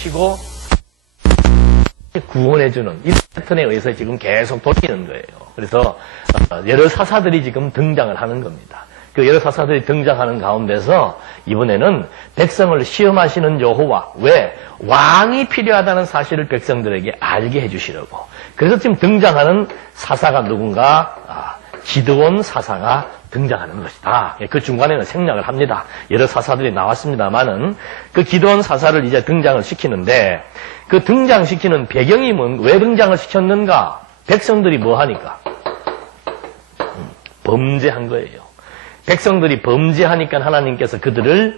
치고 구원해주는 이 패턴에 의해서 지금 계속 돌리는 거예요. 그래서 여러 사사들이 지금 등장을 하는 겁니다. 그 여러 사사들이 등장하는 가운데서 이번에는 백성을 시험하시는 여호와, 왜? 왕이 필요하다는 사실을 백성들에게 알게 해주시려고. 그래서 지금 등장하는 사사가 누군가? 기드온 사사가 등장하는 것이다. 그 중간에는 생략을 합니다. 여러 사사들이 나왔습니다만은 그 기드온 사사를 이제 등장을 시키는데 그 등장시키는 배경이 왜 등장을 시켰는가? 백성들이 뭐 하니까? 범죄한 거예요. 백성들이 범죄하니까 하나님께서 그들을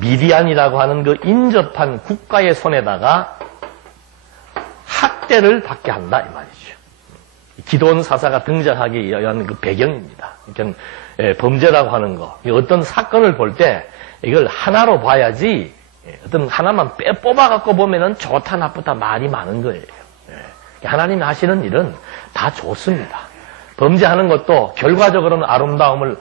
미디안이라고 하는 그 인접한 국가의 손에다가 학대를 받게 한다 이 말이죠. 기드온 사사가 등장하기 위한 그 배경입니다. 그러니까 범죄라고 하는 거, 어떤 사건을 볼 때 이걸 하나로 봐야지 어떤 하나만 뽑아갖고 보면은 좋다 나쁘다 말이 많은 거예요. 하나님이 하시는 일은 다 좋습니다. 범죄하는 것도 결과적으로는 아름다움을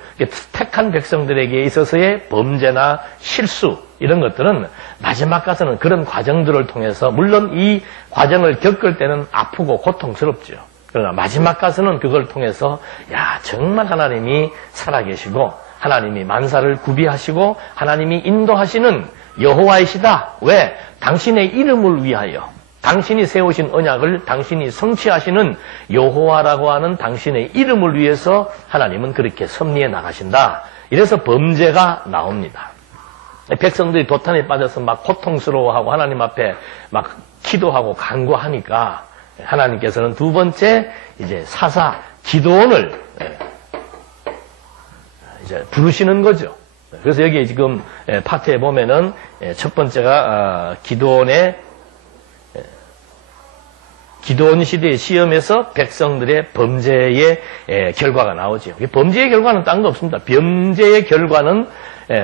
택한 백성들에게 있어서의 범죄나 실수 이런 것들은 마지막 가서는 그런 과정들을 통해서 물론 이 과정을 겪을 때는 아프고 고통스럽죠. 그러나 마지막 가서는 그걸 통해서 야 정말 하나님이 살아계시고 하나님이 만사를 구비하시고 하나님이 인도하시는 여호와이시다. 왜? 당신의 이름을 위하여 당신이 세우신 언약을 당신이 성취하시는 여호와라고 하는 당신의 이름을 위해서 하나님은 그렇게 섭리해 나가신다. 이래서 범죄가 나옵니다. 백성들이 도탄에 빠져서 막 고통스러워하고 하나님 앞에 막 기도하고 간구하니까 하나님께서는 두 번째 이제 사사 기드온을 이제 부르시는 거죠. 그래서 여기 지금 파트에 보면은 첫 번째가 기드온 시대의 시험에서 백성들의 범죄의 결과가 나오죠. 범죄의 결과는 딴 거 없습니다. 범죄의 결과는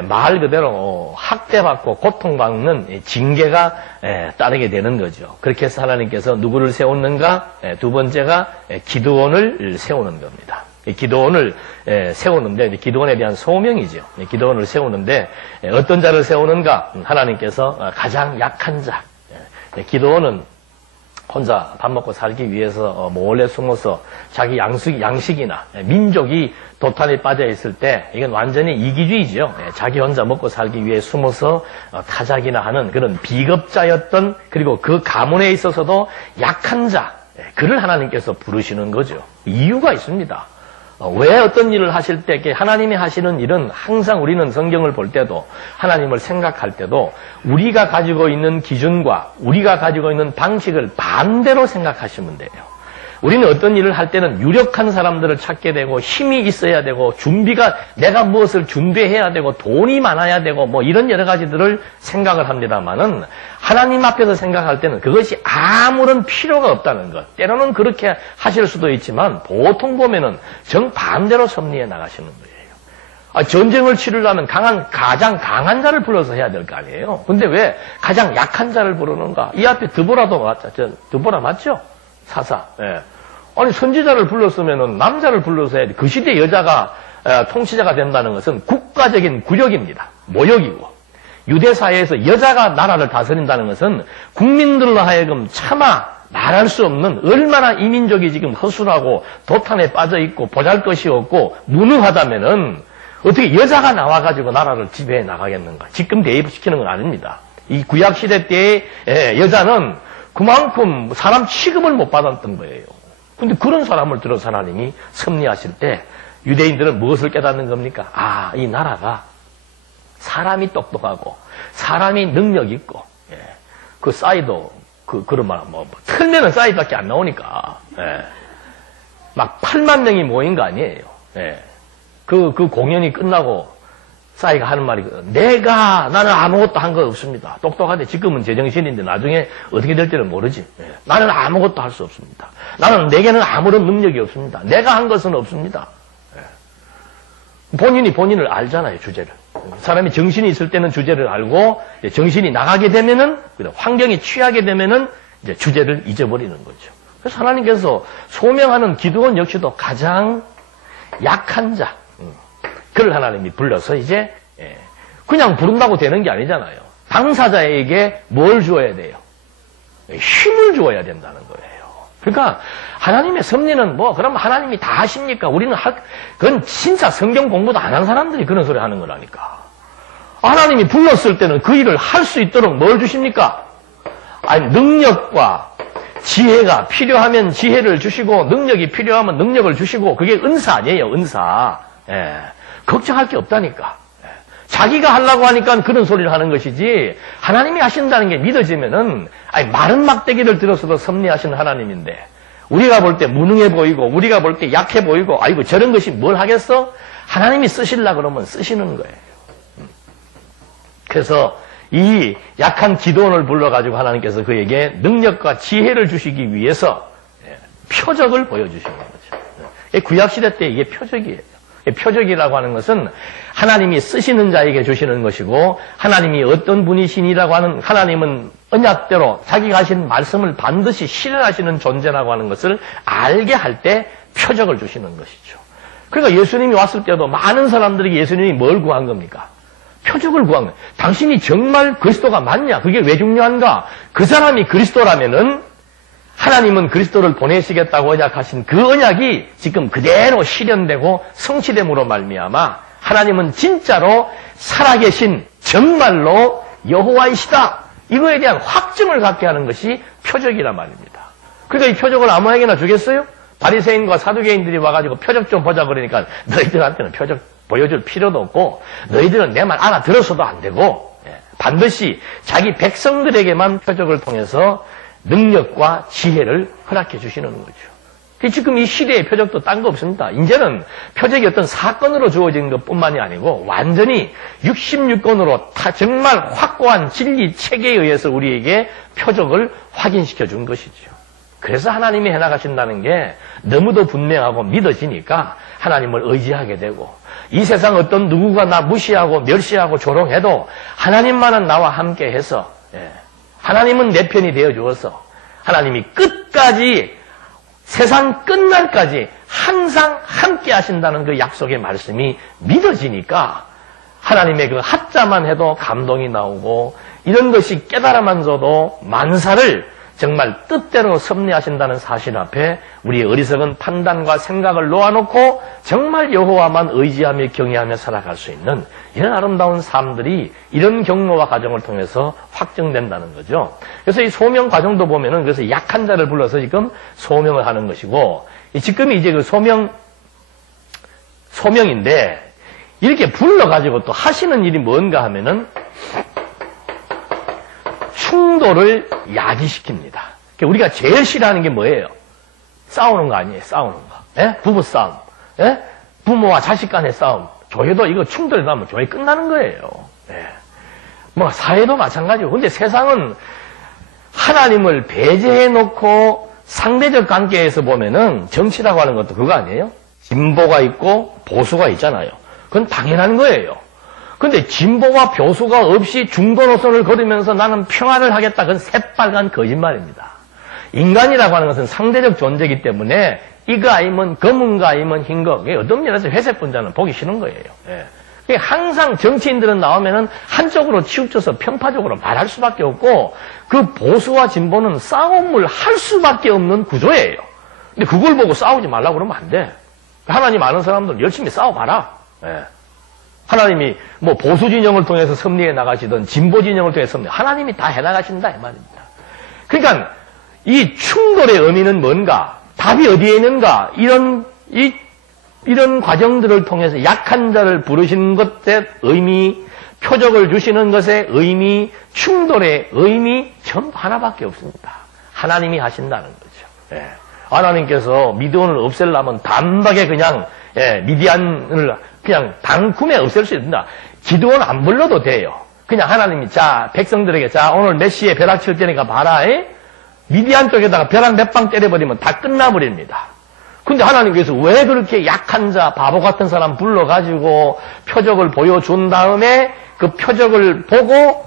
말 그대로 학대받고 고통받는 징계가 따르게 되는 거죠. 그렇게 해서 하나님께서 누구를 세웠는가? 두 번째가 기드온을 세우는 겁니다. 기드온을 세우는데 기드온에 대한 소명이죠. 기드온을 세우는데 어떤 자를 세우는가? 하나님께서 가장 약한 자. 기드온은 혼자 밥 먹고 살기 위해서 몰래 숨어서 자기 양식이나 민족이 도탄에 빠져 있을 때 이건 완전히 이기주의죠. 자기 혼자 먹고 살기 위해 숨어서 타작이나 하는 그런 비겁자였던 그리고 그 가문에 있어서도 약한 자 그를 하나님께서 부르시는 거죠. 이유가 있습니다. 왜 어떤 일을 하실 때 하나님이 하시는 일은 항상 우리는 성경을 볼 때도 하나님을 생각할 때도 우리가 가지고 있는 기준과 우리가 가지고 있는 방식을 반대로 생각하시면 돼요. 우리는 어떤 일을 할 때는 유력한 사람들을 찾게 되고 힘이 있어야 되고 내가 무엇을 준비해야 되고 돈이 많아야 되고 뭐 이런 여러 가지들을 생각을 합니다만은 하나님 앞에서 생각할 때는 그것이 아무런 필요가 없다는 것. 때로는 그렇게 하실 수도 있지만 보통 보면은 정반대로 섭리해 나가시는 거예요. 전쟁을 치르려면 가장 강한 자를 불러서 해야 될 거 아니에요. 근데 왜 가장 약한 자를 부르는가? 이 앞에 드보라도 맞죠? 드보라 맞죠? 사사. 예. 아니 선지자를 불렀으면은 남자를 불러서 해야지. 그 시대 여자가 통치자가 된다는 것은 국가적인 굴욕입니다. 모욕이고 유대 사회에서 여자가 나라를 다스린다는 것은 국민들로 하여금 차마 말할 수 없는 얼마나 이 민족이 지금 허술하고 도탄에 빠져 있고 보잘것이 없고 무능하다면은 어떻게 여자가 나와가지고 나라를 지배해 나가겠는가? 지금 대입시키는 건 아닙니다. 이 구약 시대 때의 여자는 그만큼 사람 취급을 못 받았던 거예요. 근데 그런 사람을 들어서 하나님이 섭리하실 때 유대인들은 무엇을 깨닫는 겁니까? 이 나라가 사람이 똑똑하고 사람이 능력 있고 그 싸이도 그런 말 틀면은 싸이밖에 안 나오니까 막 8만 명이 모인 거 아니에요. 그 공연이 끝나고 싸이가 하는 말이 나는 아무것도 한 거 없습니다. 똑똑한데 지금은 제정신인데 나중에 어떻게 될지는 모르지. 나는 아무것도 할 수 없습니다. 내게는 아무런 능력이 없습니다. 내가 한 것은 없습니다. 본인이 본인을 알잖아요, 주제를. 사람이 정신이 있을 때는 주제를 알고 정신이 나가게 되면은 환경이 취하게 되면은 이제 주제를 잊어버리는 거죠. 그래서 하나님께서 소명하는 기드온 역시도 가장 약한 자 그를 하나님이 불러서 이제 그냥 부른다고 되는 게 아니잖아요. 당사자에게 뭘 주어야 돼요? 힘을 주어야 된다는 거예요. 그러니까 하나님의 섭리는 그럼 하나님이 다 하십니까? 우리는 그건 진짜 성경 공부도 안 한 사람들이 그런 소리 하는 거라니까. 하나님이 불렀을 때는 그 일을 할 수 있도록 뭘 주십니까? 아니, 능력과 지혜가 필요하면 지혜를 주시고, 능력이 필요하면 능력을 주시고, 그게 은사 아니에요, 은사. 예. 걱정할 게 없다니까. 예. 자기가 하려고 하니까 그런 소리를 하는 것이지, 하나님이 하신다는 게 믿어지면은, 마른 막대기를 들어서도 섭리하시는 하나님인데, 우리가 볼 때 무능해 보이고, 우리가 볼 때 약해 보이고, 아이고, 저런 것이 뭘 하겠어? 하나님이 쓰시려고 그러면 쓰시는 거예요. 그래서 이 약한 기도원을 불러가지고 하나님께서 그에게 능력과 지혜를 주시기 위해서 표적을 보여주시는 거죠. 구약시대 때 이게 표적이에요. 표적이라고 하는 것은 하나님이 쓰시는 자에게 주시는 것이고, 하나님이 어떤 분이시니라고 하는, 하나님은 언약대로 자기가 하신 말씀을 반드시 실현하시는 존재라고 하는 것을 알게 할 때 표적을 주시는 것이죠. 그러니까 예수님이 왔을 때도 많은 사람들에게 예수님이 뭘 구한 겁니까? 표적을 구한 거예요. 당신이 정말 그리스도가 맞냐? 그게 왜 중요한가? 그 사람이 그리스도라면은 하나님은 그리스도를 보내시겠다고 언약하신 그 언약이 지금 그대로 실현되고 성취됨으로 말미암아 하나님은 진짜로 살아계신 정말로 여호와이시다. 이거에 대한 확증을 갖게 하는 것이 표적이란 말입니다. 그러니까 이 표적을 아무에게나 주겠어요? 바리새인과 사두개인들이 와가지고 표적 좀 보자 그러니까 너희들한테는 표적 보여줄 필요도 없고 너희들은 내 말 알아들어서도 안 되고 반드시 자기 백성들에게만 표적을 통해서 능력과 지혜를 허락해 주시는 거죠. 지금 이 시대의 표적도 딴 거 없습니다. 이제는 표적이 어떤 사건으로 주어진 것뿐만이 아니고 완전히 66권으로 정말 확고한 진리 체계에 의해서 우리에게 표적을 확인시켜 준 것이죠. 그래서 하나님이 해나가신다는 게 너무도 분명하고 믿어지니까 하나님을 의지하게 되고, 이 세상 어떤 누구가 나 무시하고 멸시하고 조롱해도 하나님만은 나와 함께 해서 하나님은 내 편이 되어 주어서 하나님이 끝까지 세상 끝날까지 항상 함께 하신다는 그 약속의 말씀이 믿어지니까 하나님의 그 하자만 해도 감동이 나오고, 이런 것이 깨달아만서도 만사를 정말 뜻대로 섭리하신다는 사실 앞에 우리의 어리석은 판단과 생각을 놓아놓고 정말 여호와만 의지하며 경외하며 살아갈 수 있는 이런 아름다운 삶들이 이런 경로와 과정을 통해서 확정된다는 거죠. 그래서 이 소명 과정도 보면은 그래서 약한 자를 불러서 지금 소명을 하는 것이고, 지금이 이제 그 소명인데 이렇게 불러가지고 또 하시는 일이 뭔가 하면은 충돌을 야기시킵니다. 우리가 제일 싫어하는 게 뭐예요? 싸우는 거 아니에요? 싸우는 거. 예? 부부 싸움. 예? 부모와 자식 간의 싸움. 교회도 이거 충돌이 나면 교회 끝나는 거예요. 예. 사회도 마찬가지고. 근데 세상은 하나님을 배제해 놓고 상대적 관계에서 보면은 정치라고 하는 것도 그거 아니에요? 진보가 있고 보수가 있잖아요. 그건 당연한 거예요. 근데 진보와 보수가 없이 중도 노선을 걸으면서 나는 평화를 하겠다. 그건 새빨간 거짓말입니다. 인간이라고 하는 것은 상대적 존재이기 때문에 이거 아니면 검은 거 아니면 흰 거. 어떤 면에서 회색 분자는 보기 싫은 거예요. 예. 항상 정치인들은 나오면은 한쪽으로 치우쳐서 편파적으로 말할 수밖에 없고, 그 보수와 진보는 싸움을 할 수밖에 없는 구조예요. 근데 그걸 보고 싸우지 말라고 그러면 안 돼. 하나님 아는 사람들은 열심히 싸워봐라. 예. 하나님이 보수 진영을 통해서 섭리해 나가시든 진보 진영을 통해서 하나님이 다 해나가신다 이 말입니다. 그러니까 이 충돌의 의미는 뭔가, 답이 어디에 있는가, 이런 과정들을 통해서 약한 자를 부르시는 것의 의미, 표적을 주시는 것의 의미, 충돌의 의미 전부 하나밖에 없습니다. 하나님이 하신다는 거죠. 예. 하나님께서 미디안을 없애려면 단박에 그냥 미디안을 그냥 단숨에 없앨 수 있습니다. 기도원 안 불러도 돼요. 그냥 하나님이 백성들에게 오늘 몇 시에 벼락 칠 테니까 봐라. 미디안 쪽에다가 벼락 몇 방 때려버리면 다 끝나버립니다. 근데 하나님께서 왜 그렇게 약한 자, 바보 같은 사람 불러가지고 표적을 보여준 다음에 그 표적을 보고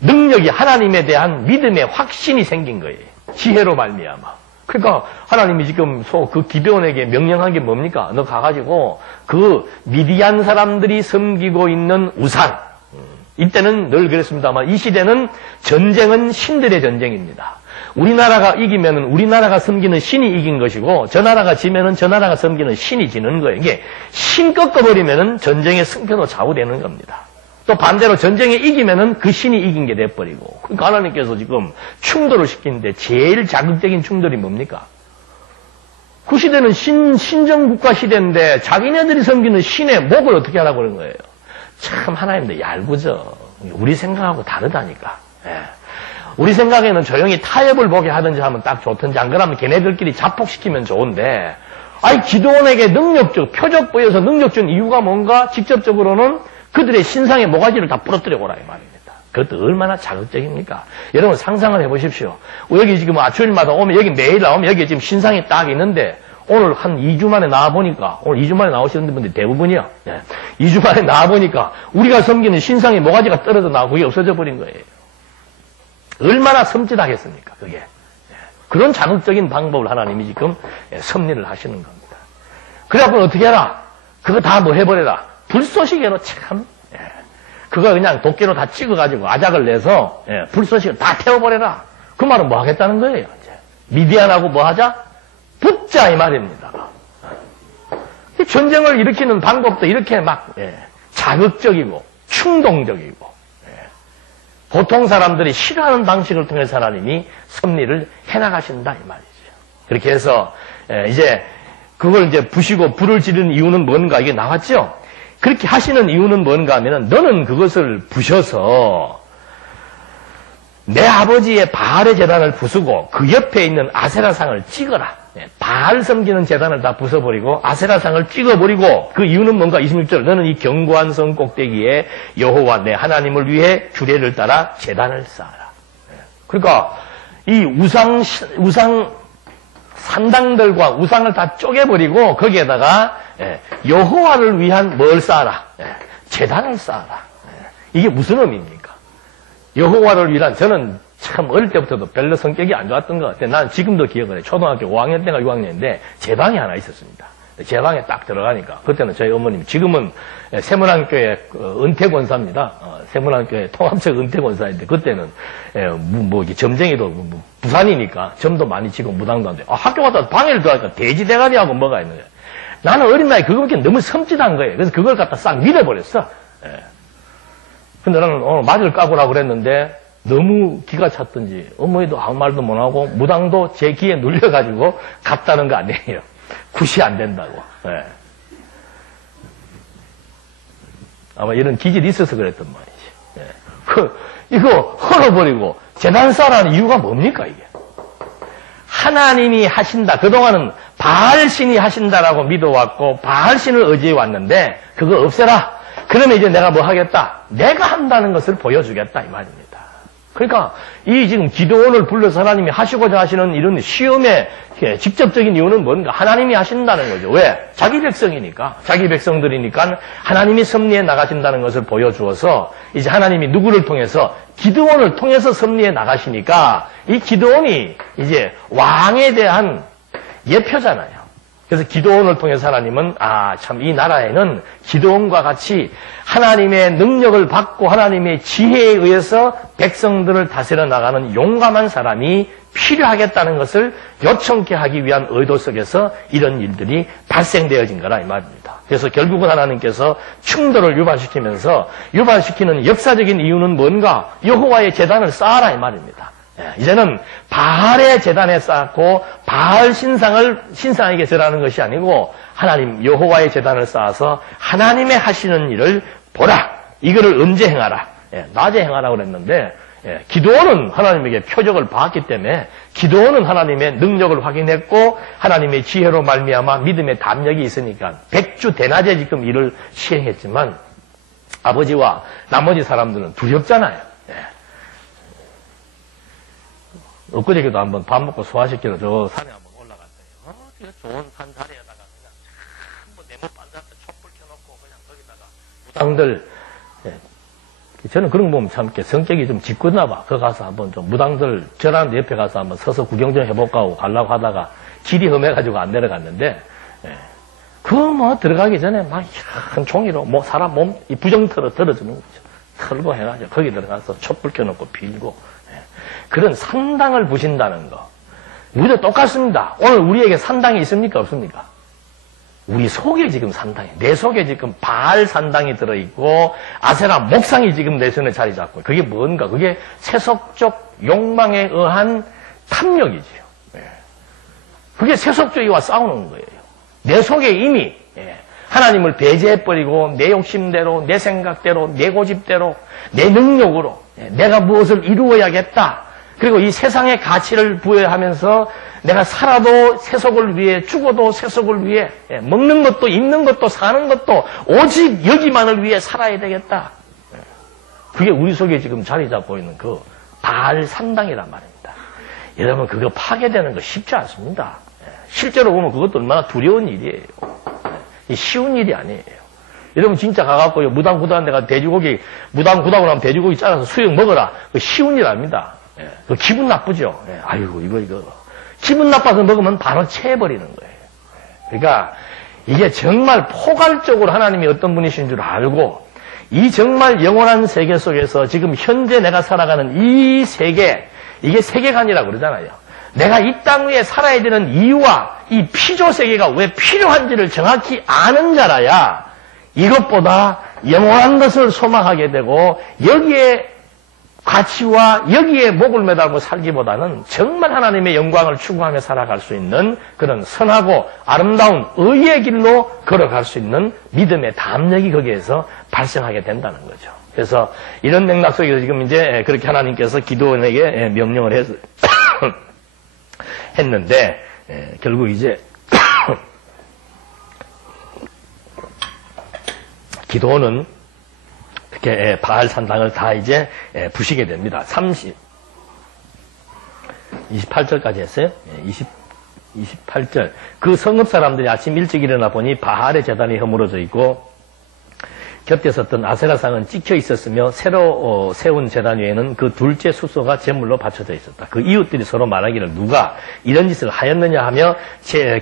능력이 하나님에 대한 믿음의 확신이 생긴 거예요. 지혜로 말미암아. 그러니까 하나님이 지금 그 기드온에게 명령한 게 뭡니까? 너 가가지고 그 미디안 사람들이 섬기고 있는 우상, 이때는 늘 그랬습니다만 이 시대는 전쟁은 신들의 전쟁입니다. 우리나라가 이기면은 우리나라가 섬기는 신이 이긴 것이고 저 나라가 지면은 저 나라가 섬기는 신이 지는 거예요. 이게 신 꺾어버리면은 전쟁의 승패도 좌우되는 겁니다. 또 반대로 전쟁에 이기면은 그 신이 이긴 게 돼버리고. 그러니까 하나님께서 지금 충돌을 시키는데 제일 자극적인 충돌이 뭡니까? 그 시대는 신정국가 시대인데 자기네들이 섬기는 신의 목을 어떻게 하라고 그런 거예요. 참 하나님도 얄궂어. 우리 생각하고 다르다니까. 예. 우리 생각에는 조용히 타협을 보게 하든지 하면 딱 좋든지 안 그러면 걔네들끼리 자폭시키면 좋은데 아니 기도원에게 능력적, 표적 보여서 능력적 이유가 뭔가 직접적으로는 그들의 신상의 모가지를 다 부러뜨려 보라 이 말입니다. 그것도 얼마나 자극적입니까? 여러분 상상을 해보십시오. 여기 지금 주일마다 오면 여기 매일 나오면 여기 지금 신상이 딱 있는데 오늘 한 2주 만에 나와보니까 오늘 2주 만에 나오시는 분들 대부분이요. 네. 2주 만에 나와보니까 우리가 섬기는 신상의 모가지가 떨어져 나오고 그게 없어져 버린 거예요. 얼마나 섬찟하겠습니까 그게. 네. 그런 자극적인 방법을 하나님이 지금 섭리를 하시는 겁니다. 그래갖고 어떻게 해라? 그거 다 뭐 해버려라. 불쏘시개로 참 그거 그냥 도끼로 다 찍어가지고 아작을 내서 불쏘시개 다 태워버려라. 그 말은 뭐 하겠다는 거예요. 이제. 미디안하고 뭐 하자? 붙자 이 말입니다. 이 전쟁을 일으키는 방법도 이렇게 막 자극적이고 충동적이고 보통 사람들이 싫어하는 방식을 통해서 하나님이 섭리를 해나가신다 이 말이죠. 그렇게 해서 이제 그걸 이제 부시고 불을 지르는 이유는 뭔가 이게 나왔죠. 그렇게 하시는 이유는 뭔가 하면은 너는 그것을 부셔서 내 아버지의 바알의 제단을 부수고 그 옆에 있는 아세라상을 찍어라. 바알 섬기는 제단을 다 부숴버리고 아세라상을 찍어버리고 그 이유는 뭔가 26절 너는 이 견고한 성 꼭대기에 여호와 내 하나님을 위해 규례를 따라 제단을 쌓아라. 그러니까 이 우상 산당들과 우상을 다 쪼개버리고 거기에다가 여호와를 위한 뭘 쌓아라? 제단을 쌓아라. 이게 무슨 의미입니까? 여호와를 위한 저는 참 어릴 때부터도 별로 성격이 안 좋았던 것 같아요. 난 지금도 기억을 해요. 초등학교 5학년 때가 6학년인데 제 방이 하나 있었습니다. 제 방에 딱 들어가니까 그때는 저희 어머님 지금은 세문안교회 은퇴권사입니다. 세문안교회 통합적 은퇴권사인데 그때는 뭐 이게 점쟁이도 부산이니까 점도 많이 치고 무당도 안 돼. 학교 갔다 방에를 들어가니까 돼지 대가리하고 뭐가 있는 거예요. 나는 어린 나이 그거 보기엔 너무 섬찟한 거예요. 그래서 그걸 갖다 싹 밀어버렸어. 근데 나는 오늘 맞을 까보라고 그랬는데 너무 기가 찼던지 어머니도 아무 말도 못하고 무당도 제 귀에 눌려가지고 갔다는 거 아니에요. 굿이 안 된다고. 아마 이런 기질이 있어서 그랬던 말이지. 이거 헐어버리고 재단 쌓으라는 이유가 뭡니까 이게? 하나님이 하신다. 그동안은 바알신이 하신다라고 믿어왔고 바알신을 의지해 왔는데 그거 없애라. 그러면 이제 내가 뭐 하겠다? 내가 한다는 것을 보여주겠다 이 말입니다. 그러니까 이 지금 기도원을 불러서 하나님이 하시고자 하시는 이런 시험의 직접적인 이유는 뭔가? 하나님이 하신다는 거죠. 왜? 자기 백성이니까. 자기 백성들이니까 하나님이 섭리해 나가신다는 것을 보여주어서 이제 하나님이 누구를 통해서? 기도원을 통해서 섭리해 나가시니까 이 기도원이 이제 왕에 대한 예표잖아요. 그래서 기도원을 통해서 하나님은 참 이 나라에는 기도원과 같이 하나님의 능력을 받고 하나님의 지혜에 의해서 백성들을 다스려 나가는 용감한 사람이 필요하겠다는 것을 요청케 하기 위한 의도 속에서 이런 일들이 발생되어진 거라 이 말입니다. 그래서 결국은 하나님께서 충돌을 유발시키면서 유발시키는 역사적인 이유는 뭔가? 여호와의 제단을 쌓아라 이 말입니다. 이제는 바알의 제단에 쌓고 바알 신상에게 절하는 것이 아니고 하나님 여호와의 제단을 쌓아서 하나님의 하시는 일을 보라. 이거를 언제 행하라? 낮에 행하라고 그랬는데 기도원은 하나님에게 표적을 받았기 때문에 기도원은 하나님의 능력을 확인했고 하나님의 지혜로 말미암아 믿음의 담력이 있으니까 백주 대낮에 지금 일을 시행했지만 아버지와 나머지 사람들은 두렵잖아요. 엊그저께도 한번 밥 먹고 소화시키러 저 산에 한번 올라갔어요. 되게 좋은 산 다리에다가 그냥 뭐 네모 반사한테 촛불 켜놓고 그냥 거기다가 무당들, 저는 그런 거 보면 참 이렇게 성격이 좀 짓궂나 봐. 거기 가서 한번 좀 무당들 절하는 옆에 가서 한번 서서 구경 좀 해볼까 하고 가려고 하다가 길이 험해가지고 안 내려갔는데, 그거 뭐 들어가기 전에 막 큰 종이로 뭐 사람 몸, 이 부정터로 들어주는 거죠. 털고 해가지고 거기 들어가서 촛불 켜놓고 빌고 그런 산당을 부신다는 거. 우리도 똑같습니다. 오늘 우리에게 산당이 있습니까? 없습니까? 우리 속에 지금 산당이, 내 속에 지금 바알 산당이 들어있고 아세라 목상이 지금 내 손에 자리 잡고 그게 뭔가? 그게 세속적 욕망에 의한 탐욕이지요. 그게 세속주의와 싸우는 거예요. 내 속에 이미 하나님을 배제해버리고 내 욕심대로, 내 생각대로, 내 고집대로, 내 능력으로 내가 무엇을 이루어야겠다. 그리고 이 세상의 가치를 부여하면서 내가 살아도 세속을 위해, 죽어도 세속을 위해, 먹는 것도 입는 것도 사는 것도 오직 여기만을 위해 살아야 되겠다. 그게 우리 속에 지금 자리 잡고 있는 그 바알 산당이란 말입니다. 여러분 그거 파괴되는 거 쉽지 않습니다. 실제로 보면 그것도 얼마나 두려운 일이에요. 쉬운 일이 아니에요. 여러분 진짜 가갖고 무당구다한 데가 돼지고기, 무당구다고 나면 돼지고기 잘라서 수육 먹어라. 그 쉬운 일 아닙니다. 그 기분 나쁘죠. 아이고 이거 기분 나빠서 먹으면 바로 체해버리는 거예요. 그러니까 이게 정말 포괄적으로 하나님이 어떤 분이신 줄 알고 이 정말 영원한 세계 속에서 지금 현재 내가 살아가는 이 세계, 이게 세계관이라고 그러잖아요. 내가 이 땅 위에 살아야 되는 이유와 이 피조 세계가 왜 필요한지를 정확히 아는 자라야 이것보다 영원한 것을 소망하게 되고 여기에 가치와 여기에 목을 매달고 살기보다는 정말 하나님의 영광을 추구하며 살아갈 수 있는 그런 선하고 아름다운 의의 길로 걸어갈 수 있는 믿음의 담력이 거기에서 발생하게 된다는 거죠. 그래서 이런 맥락 속에서 지금 이제 그렇게 하나님께서 기도원에게 명령을 해서 했는데 결국 이제 기도원은 이렇게 바알 산당을 다 이제 부시게 됩니다. 28절까지 했어요. 28절. 그 성읍 사람들이 아침 일찍 일어나 보니 바알의 제단이 허물어져 있고 곁에 섰던 아세라상은 찍혀 있었으며 새로 세운 제단 위에는 그 둘째 수소가 제물로 바쳐져 있었다. 그 이웃들이 서로 말하기를 누가 이런 짓을 하였느냐 하며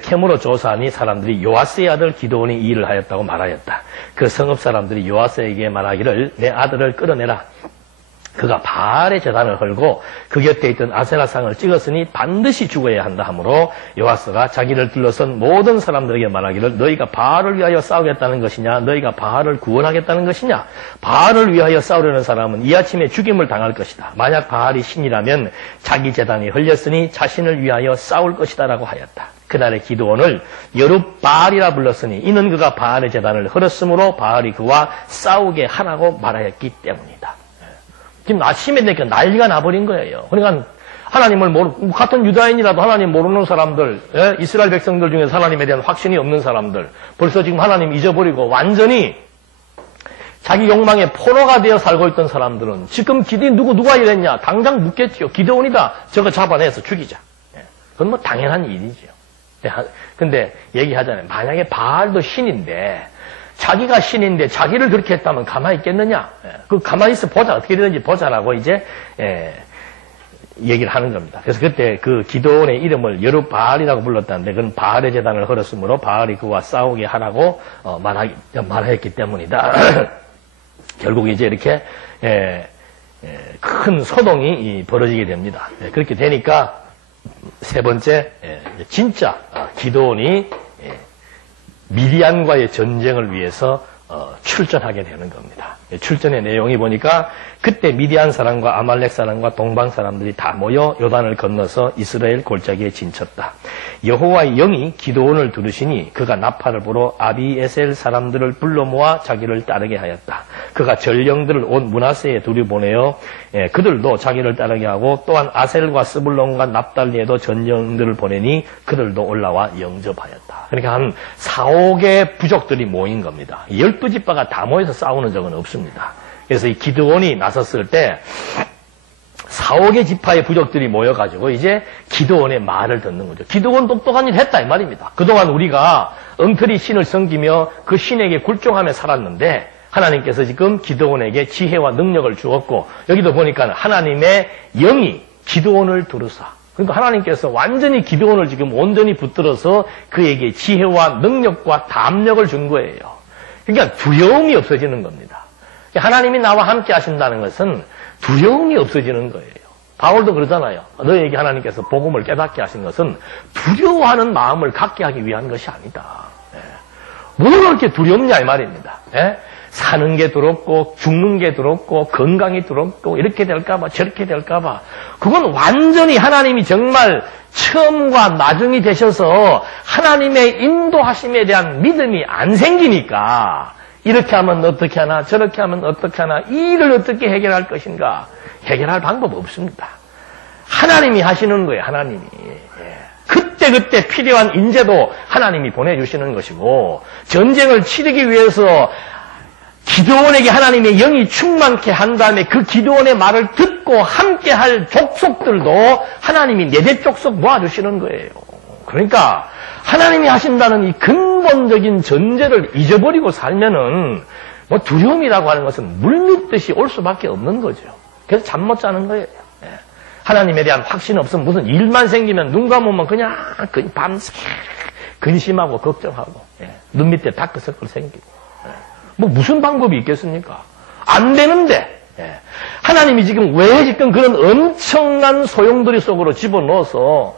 캠으로 조사하니 사람들이 요아스의 아들 기드온이 이 일을 하였다고 말하였다. 그 성읍 사람들이 요아스에게 말하기를 내 아들을 끌어내라. 그가 바알의 제단을 헐고 그 곁에 있던 아세라상을 찍었으니 반드시 죽어야 한다 하므로 요아스가 자기를 둘러선 모든 사람들에게 말하기를 너희가 바알을 위하여 싸우겠다는 것이냐 너희가 바알을 구원하겠다는 것이냐 바알을 위하여 싸우려는 사람은 이 아침에 죽임을 당할 것이다. 만약 바알이 신이라면 자기 제단이 헐렸으니 자신을 위하여 싸울 것이다 라고 하였다. 그날의 기드온을 여룹바알이라 불렀으니 이는 그가 바알의 제단을 헐었으므로 바알이 그와 싸우게 하라고 말하였기 때문이다. 지금 아침에 되니까 난리가 나버린 거예요. 그러니까 하나님을 같은 유다인이라도 하나님 모르는 사람들, 이스라엘 백성들 중에서 하나님에 대한 확신이 없는 사람들, 벌써 지금 하나님 잊어버리고 완전히 자기 욕망에 포로가 되어 살고 있던 사람들은 지금 누가 이랬냐? 당장 묻겠지요. 기드온이다. 저거 잡아내서 죽이자. 그건 뭐 당연한 일이죠. 근데 얘기하잖아요. 만약에 바알도 신인데 자기가 신인데 자기를 그렇게 했다면 가만히 있겠느냐? 그 가만히 있어 보자. 어떻게 되는지 보자라고 이제 얘기를 하는 겁니다. 그래서 그때 그 기드온의 이름을 여룹바알이라고 불렀다는데 그건 바알의 제단을 헐었으므로 바알이 그와 싸우게 하라고 말했기 때문이다. 결국 이제 이렇게 큰 소동이 벌어지게 됩니다. 그렇게 되니까 세 번째 진짜 기드온이 미디안과의 전쟁을 위해서 출전하게 되는 겁니다. 출전의 내용이 보니까 그때 미디안 사람과 아말렉 사람과 동방 사람들이 다 모여 요단을 건너서 이스라엘 골짜기에 진쳤다. 여호와의 영이 기드온을 들으시니 그가 나팔을 불어 아비에셀 사람들을 불러 모아 자기를 따르게 하였다. 그가 전령들을 온 므낫세에 두려보내어 그들도 자기를 따르게 하고 또한 아셀과 스불론과 납달리에도 전령들을 보내니 그들도 올라와 영접하였다. 그러니까 한 4, 5개 부족들이 모인 겁니다. 12지파가 다 모여서 싸우는 적은 없습니다. 그래서 이 기드온이 나섰을 때 4, 5개 지파의 부족들이 모여가지고 이제 기드온의 말을 듣는 거죠. 기드온 똑똑한 일 했다 이 말입니다. 그동안 우리가 엉터리 신을 섬기며 그 신에게 굴종하며 살았는데 하나님께서 지금 기드온에게 지혜와 능력을 주었고 여기도 보니까 하나님의 영이 기드온을 두르사 그러니까 하나님께서 완전히 기드온을 지금 온전히 붙들어서 그에게 지혜와 능력과 담력을 준 거예요. 그러니까 두려움이 없어지는 겁니다. 하나님이 나와 함께 하신다는 것은 두려움이 없어지는 거예요. 바울도 그러잖아요. 너에게 하나님께서 복음을 깨닫게 하신 것은 두려워하는 마음을 갖게 하기 위한 것이 아니다. 뭐가 그렇게 두렵냐 이 말입니다. 사는 게 두렵고 죽는 게 두렵고 건강이 두렵고 이렇게 될까봐 저렇게 될까봐 그건 완전히 하나님이 정말 처음과 나중이 되셔서 하나님의 인도하심에 대한 믿음이 안 생기니까 이렇게 하면 어떻게 하나 저렇게 하면 어떻게 하나 이 일을 어떻게 해결할 것인가 해결할 방법 없습니다. 하나님이 하시는 거예요. 하나님이. 그때 필요한 인재도 하나님이 보내주시는 것이고 전쟁을 치르기 위해서 기드온에게 하나님의 영이 충만케 한 다음에 그 기드온의 말을 듣고 함께할 족속들도 하나님이 네대 족속 모아주시는 거예요. 그러니까 하나님이 하신다는 이 근본적인 전제를 잊어버리고 살면은 뭐 두려움이라고 하는 것은 물밀듯이 올 수밖에 없는 거죠. 그래서 잠 못 자는 거예요. 하나님에 대한 확신이 없으면 무슨 일만 생기면 눈 감으면 그냥 밤새 근심하고 걱정하고 눈 밑에 다크서클 생기고 뭐 무슨 방법이 있겠습니까? 안 되는데 하나님이 지금 왜 지금 그런 엄청난 소용돌이 속으로 집어넣어서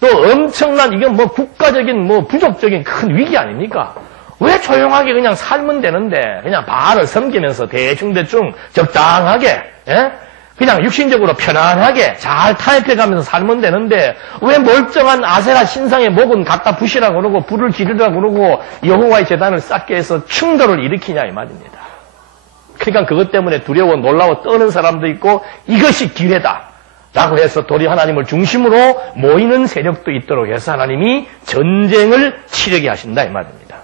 또 엄청난 이게 뭐 국가적인 뭐 부족적인 큰 위기 아닙니까? 왜 조용하게 그냥 살면 되는데 그냥 바알을 섬기면서 대충 적당하게 그냥 육신적으로 편안하게 잘 타협해가면서 살면 되는데 왜 멀쩡한 아세라 신상의 목은 갖다 부시라고 그러고 불을 지르라고 그러고 여호와의 제단을 쌓게 해서 충돌을 일으키냐 이 말입니다. 그러니까 그것 때문에 두려워 놀라워 떠는 사람도 있고 이것이 기회다 라고 해서 도리 하나님을 중심으로 모이는 세력도 있도록 해서 하나님이 전쟁을 치르게 하신다 이 말입니다.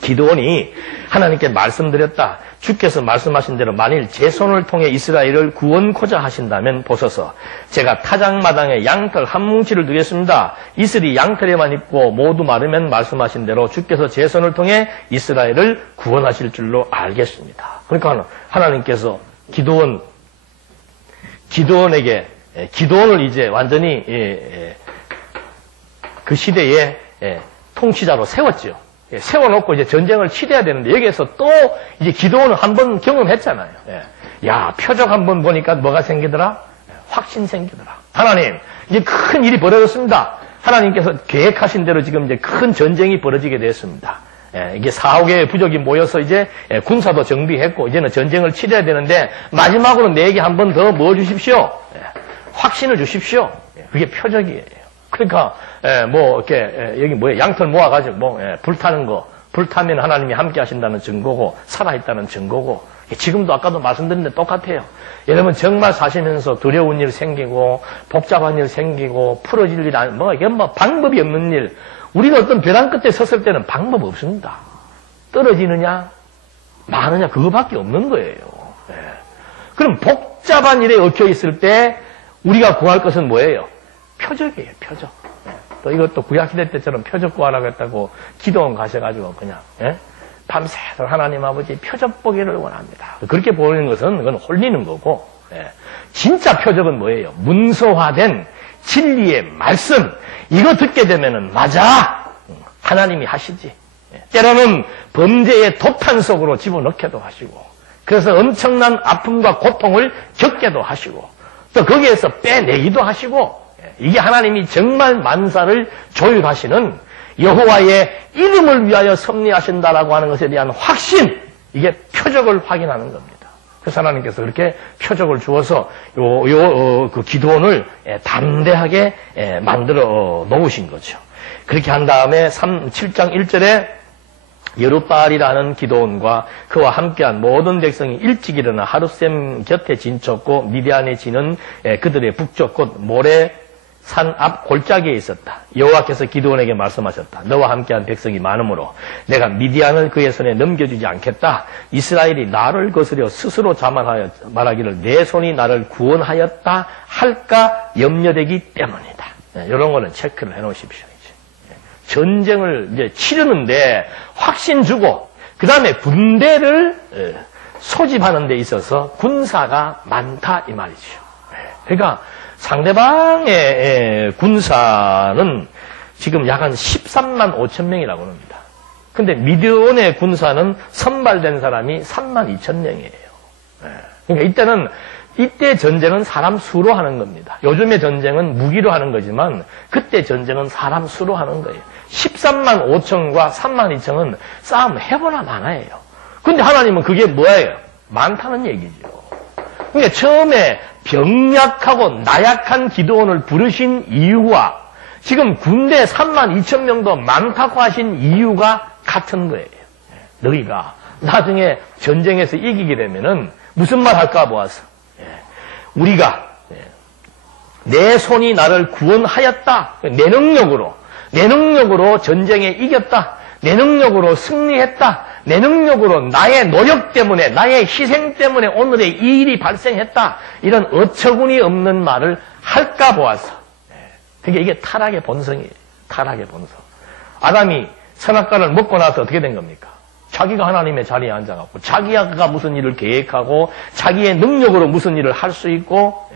기드온이 하나님께 말씀드렸다. 주께서 말씀하신 대로 만일 제 손을 통해 이스라엘을 구원코자 하신다면 보소서 제가 타작마당에 양털 한 뭉치를 두겠습니다. 이슬이 양털에만 있고 모두 마르면 말씀하신 대로 주께서 제 손을 통해 이스라엘을 구원하실 줄로 알겠습니다. 그러니까 하나님께서 기드온을 이제 완전히 그 시대의 통치자로 세웠죠. 세워놓고 이제 전쟁을 치러야 되는데 여기에서 또 이제 기드온을 한번 경험했잖아요. 야, 표적 한번 보니까 뭐가 생기더라? 확신 생기더라. 하나님, 이제 큰 일이 벌어졌습니다. 하나님께서 계획하신 대로 지금 이제 큰 전쟁이 벌어지게 됐습니다. 이게 4억의 부족이 모여서 이제 군사도 정비했고 이제는 전쟁을 치러야 되는데 마지막으로 내게 한 번 더 뭐 주십시오? 확신을 주십시오. 그게 표적이에요. 그러니까 뭐 이렇게 여기 뭐야 양털 모아가지고 불타는 거 불타면 하나님이 함께 하신다는 증거고 살아있다는 증거고 지금도 아까도 말씀드린 데 똑같아요. 여러분 정말 사시면서 두려운 일 생기고 복잡한 일 생기고 풀어질 일 아니 이게 뭐 방법이 없는 일 우리가 어떤 벼랑 끝에 섰을 때는 방법 없습니다. 떨어지느냐 마느냐 그거밖에 없는 거예요. 그럼 복잡한 일에 얽혀 있을 때 우리가 구할 것은 뭐예요? 표적이에요, 표적. 또 이것도 구약시대 때처럼 표적 구하라고 했다고 기도원 가셔가지고 그냥, 밤새도록 하나님 아버지 표적 보기를 원합니다. 그렇게 보이는 것은 그건 홀리는 거고, 진짜 표적은 뭐예요? 문서화된 진리의 말씀. 이거 듣게 되면은 맞아! 하나님이 하시지. 때로는 범죄의 도탄 속으로 집어넣게도 하시고, 그래서 엄청난 아픔과 고통을 겪게도 하시고, 또 거기에서 빼내기도 하시고, 이게 하나님이 정말 만사를 조율하시는 여호와의 이름을 위하여 섭리하신다라고 하는 것에 대한 확신, 이게 표적을 확인하는 겁니다. 그래서 하나님께서 그렇게 표적을 주어서 그 기드온을 담대하게 만들어 놓으신 거죠. 그렇게 한 다음에 7장 1절에 여룻바알이라는 기드온과 그와 함께한 모든 백성이 일찍 일어나 하룻샘 곁에 진쳤고 미디안에 지는 그들의 북쪽 곧 모래 산 앞 골짜기에 있었다. 여호와께서 기드온에게 말씀하셨다. 너와 함께한 백성이 많으므로 내가 미디안을 그의 손에 넘겨주지 않겠다. 이스라엘이 나를 거스려 스스로 자만하여 말하기를 내 손이 나를 구원하였다 할까 염려되기 때문이다. 이런 거는 체크를 해놓으십시오. 전쟁을 이제 치르는데 확신 주고 그 다음에 군대를 소집하는 데 있어서 군사가 많다 이 말이죠. 그러니까 상대방의 군사는 지금 약 한 13만 5천 명이라고 합니다. 근데 미디온의 군사는 선발된 사람이 32,000명이에요. 그러니까 이때 전쟁은 사람 수로 하는 겁니다. 요즘의 전쟁은 무기로 하는 거지만 그때 전쟁은 사람 수로 하는 거예요. 13만 5천과 3만 2천은 싸움 해보나 마나예요. 근데 하나님은 그게 뭐예요? 많다는 얘기죠. 그러니까 처음에 병약하고 나약한 기드온을 부르신 이유와 지금 군대 3만 2천 명도 많다고 하신 이유가 같은 거예요. 너희가 나중에 전쟁에서 이기게 되면은 무슨 말 할까 보아서 우리가 내 손이 나를 구원하였다. 내 능력으로 전쟁에 이겼다. 내 능력으로 승리했다. 내 능력으로 나의 노력 때문에 나의 희생 때문에 오늘의 이 일이 발생했다. 이런 어처구니 없는 말을 할까 보아서 그게 이게 타락의 본성이에요. 타락의 본성. 아담이 선악과를 먹고 나서 어떻게 된 겁니까? 자기가 하나님의 자리에 앉아갖고 자기가 무슨 일을 계획하고 자기의 능력으로 무슨 일을 할 수 있고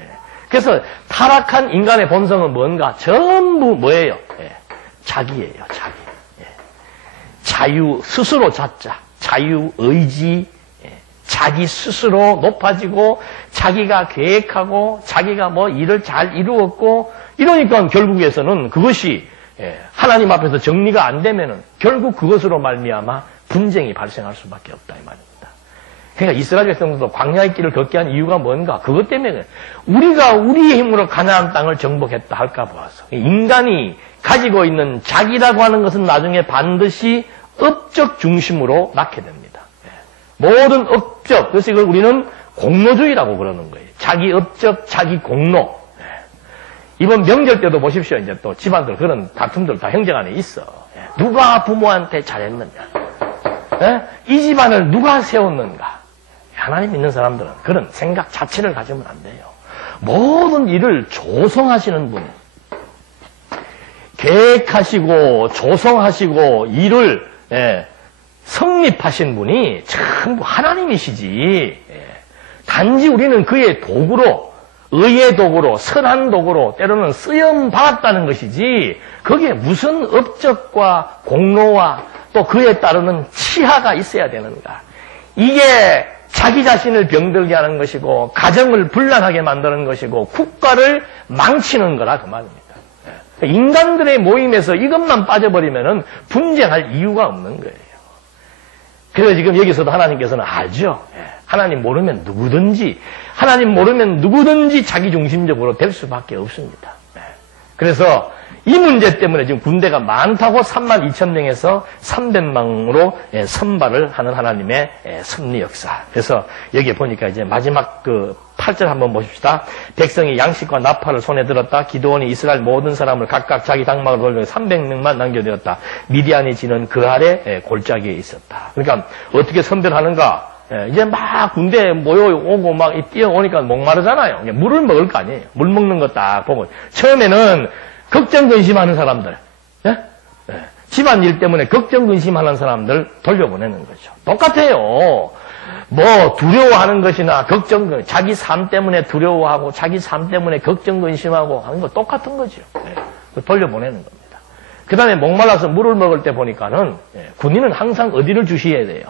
그래서 타락한 인간의 본성은 뭔가? 전부 뭐예요? 자기예요. 자기. 자유, 스스로 자자, 자유의지, 자기 스스로 높아지고 자기가 계획하고 자기가 뭐 일을 잘 이루었고 이러니까 결국에서는 그것이 하나님 앞에서 정리가 안 되면은 결국 그것으로 말미암아 분쟁이 발생할 수밖에 없다 이 말입니다. 그러니까 이스라엘 백성들도 광야의 길을 걷게 한 이유가 뭔가? 그것 때문에 우리가 우리의 힘으로 가나안 땅을 정복했다 할까 보아서 인간이 가지고 있는 자기라고 하는 것은 나중에 반드시 업적 중심으로 낳게 됩니다. 모든 업적, 그래서 이걸 우리는 공로주의라고 그러는 거예요. 자기 업적, 자기 공로. 이번 명절 때도 보십시오. 이제 또 집안들 그런 다툼들 다 형제 간에 있어. 누가 부모한테 잘했느냐. 이 집안을 누가 세웠는가. 하나님 믿는 사람들은 그런 생각 자체를 가지면 안 돼요. 모든 일을 조성하시는 분, 계획하시고 조성하시고 일을 성립하신 분이 전부 하나님이시지. 단지 우리는 그의 도구로, 의의 도구로, 선한 도구로 때로는 쓰임 받았다는 것이지 거기에 무슨 업적과 공로와 또 그에 따르는 치하가 있어야 되는가. 이게 자기 자신을 병들게 하는 것이고 가정을 불란하게 만드는 것이고 국가를 망치는 거라 그 말입니다. 인간들의 모임에서 이것만 빠져버리면은 분쟁할 이유가 없는 거예요. 그래서 지금 여기서도 하나님께서는 알죠. 하나님 모르면 누구든지 자기 중심적으로 될 수밖에 없습니다. 그래서 이 문제 때문에 지금 군대가 많다고 3만 2천 명에서 300만으로 선발을 하는 하나님의 섭리 역사. 그래서 여기에 보니까 이제 마지막 그 8절 한번 보십시다. 백성이 양식과 나팔을 손에 들었다. 기드온이 이스라엘 모든 사람을 각각 자기 장막을 돌려 300명만 남겨두었다. 미디안이 지는 그 아래 골짜기에 있었다. 그러니까 어떻게 선별하는가? 이제 막 군대에 모여오고 막 뛰어오니까 목마르잖아요. 물을 먹을 거 아니에요. 물 먹는 거 딱 보고. 처음에는 걱정 근심하는 사람들, 집안일 때문에 걱정 근심하는 사람들 돌려보내는 거죠. 똑같아요. 뭐 두려워하는 것이나 걱정, 자기 삶 때문에 두려워하고 자기 삶 때문에 걱정 근심하고 하는 거 똑같은 거죠. 돌려보내는 겁니다. 그 다음에 목말라서 물을 먹을 때 보니까는 군인은 항상 어디를 주시해야 돼요?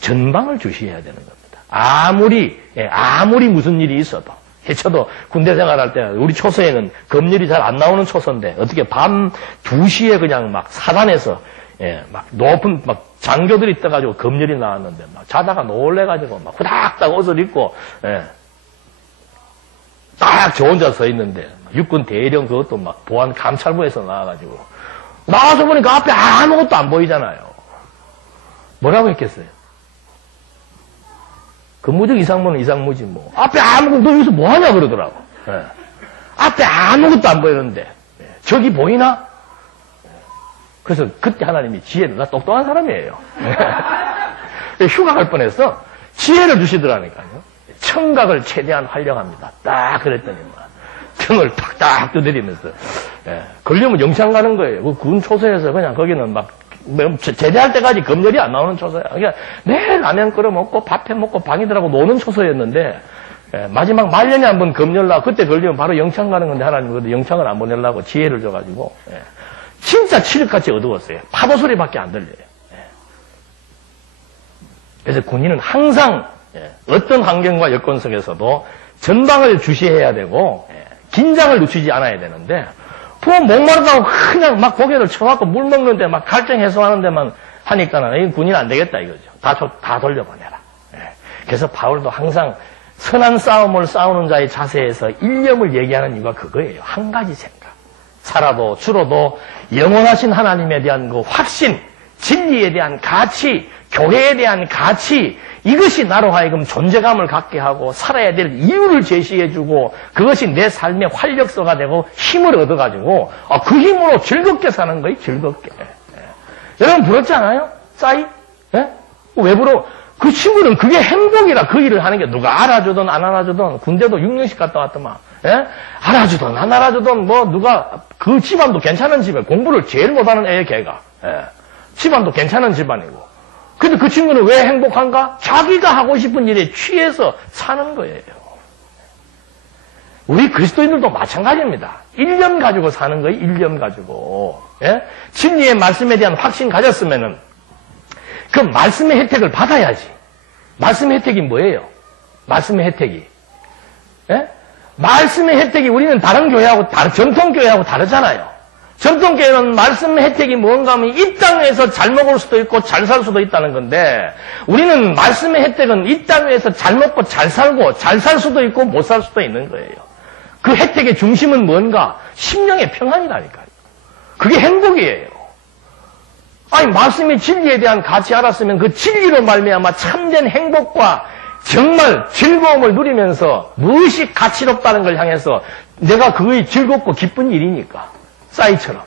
전방을 주시해야 되는 겁니다. 아무리 무슨 일이 있어도. 저도 군대 생활할 때 우리 초소에는 검열이 잘 안 나오는 초소인데 어떻게 밤 2시에 그냥 막 사단에서 막 높은 막 장교들이 떠가지고 검열이 나왔는데 막 자다가 놀래가지고 막 후닥닥 옷을 입고 딱 저 혼자 서 있는데 육군 대령 그것도 막 보안 감찰부에서 나와가지고 나와서 보니까 앞에 아무것도 안 보이잖아요. 뭐라고 했겠어요? 근무적 이상무는 이상무지 뭐. 앞에 아무것도, 너 여기서 뭐하냐 그러더라고. 앞에 아무것도 안 보이는데 저기 보이나? 그래서 그때 하나님이 지혜를, 나 똑똑한 사람이에요. 휴가 갈 뻔했어. 지혜를 주시더라니까요. 청각을 최대한 활용합니다. 딱 그랬더니 등을 탁탁 두드리면서 걸리면 영창 가는 거예요. 그 군 초소에서 그냥 거기는 막 제대할 때까지 검열이 안 나오는 초소야. 그러니까 매일 라면 끓여 먹고 밥 해 먹고 방이들하고 노는 초소였는데 마지막 말년에 한번 검열 나고 그때 걸리면 바로 영창 가는 건데 하나님 그래도 영창을 안 보내려고 지혜를 줘가지고 진짜 칠흑같이 어두웠어요. 파도 소리밖에 안 들려요. 그래서 군인은 항상 어떤 환경과 여건 속에서도 전방을 주시해야 되고 긴장을 늦추지 않아야 되는데 보면 목마르다고 그냥 막 고개를 쳐갖고 물 먹는데 막 갈증 해소하는 데만 하니까는 이 군인 안 되겠다 이거죠. 다 돌려보내라. 그래서 바울도 항상 선한 싸움을 싸우는 자의 자세에서 일념을 얘기하는 이유가 그거예요. 한 가지 생각. 살아도 죽어도 영원하신 하나님에 대한 그 확신, 진리에 대한 가치, 교회에 대한 가치, 이것이 나로 하여금 존재감을 갖게 하고 살아야 될 이유를 제시해주고 그것이 내 삶의 활력소가 되고 힘을 얻어가지고 그 힘으로 즐겁게 사는 거예요. 즐겁게. 여러분 부럽지 않아요? 싸이? 왜 부러워? 그 친구는 그게 행복이라 그 일을 하는 게 누가 알아주든 안 알아주든 군대도 6년씩 갔다 왔더만 알아주든 안 알아주든 뭐 누가 그 집안도 괜찮은 집에 공부를 제일 못하는 애 걔가 집안도 괜찮은 집안이고 근데 그 친구는 왜 행복한가? 자기가 하고 싶은 일에 취해서 사는 거예요. 우리 그리스도인들도 마찬가지입니다. 일념 가지고 사는 거예요. 일념 가지고 진리의 말씀에 대한 확신 가졌으면은 그 말씀의 혜택을 받아야지. 말씀의 혜택이 뭐예요? 말씀의 혜택이. 말씀의 혜택이 우리는 다른 교회하고, 전통교회하고 다르잖아요. 전통교회는 말씀의 혜택이 뭔가 하면 이 땅에서 잘 먹을 수도 있고 잘 살 수도 있다는 건데 우리는 말씀의 혜택은 이 땅에서 잘 먹고 잘 살고 잘 살 수도 있고 못 살 수도 있는 거예요. 그 혜택의 중심은 뭔가? 심령의 평안이라니까요. 그게 행복이에요. 아니 말씀의 진리에 대한 가치 알았으면 그 진리로 말미암아 참된 행복과 정말 즐거움을 누리면서 무엇이 가치롭다는 걸 향해서 내가 그거에 즐겁고 기쁜 일이니까 싸이처럼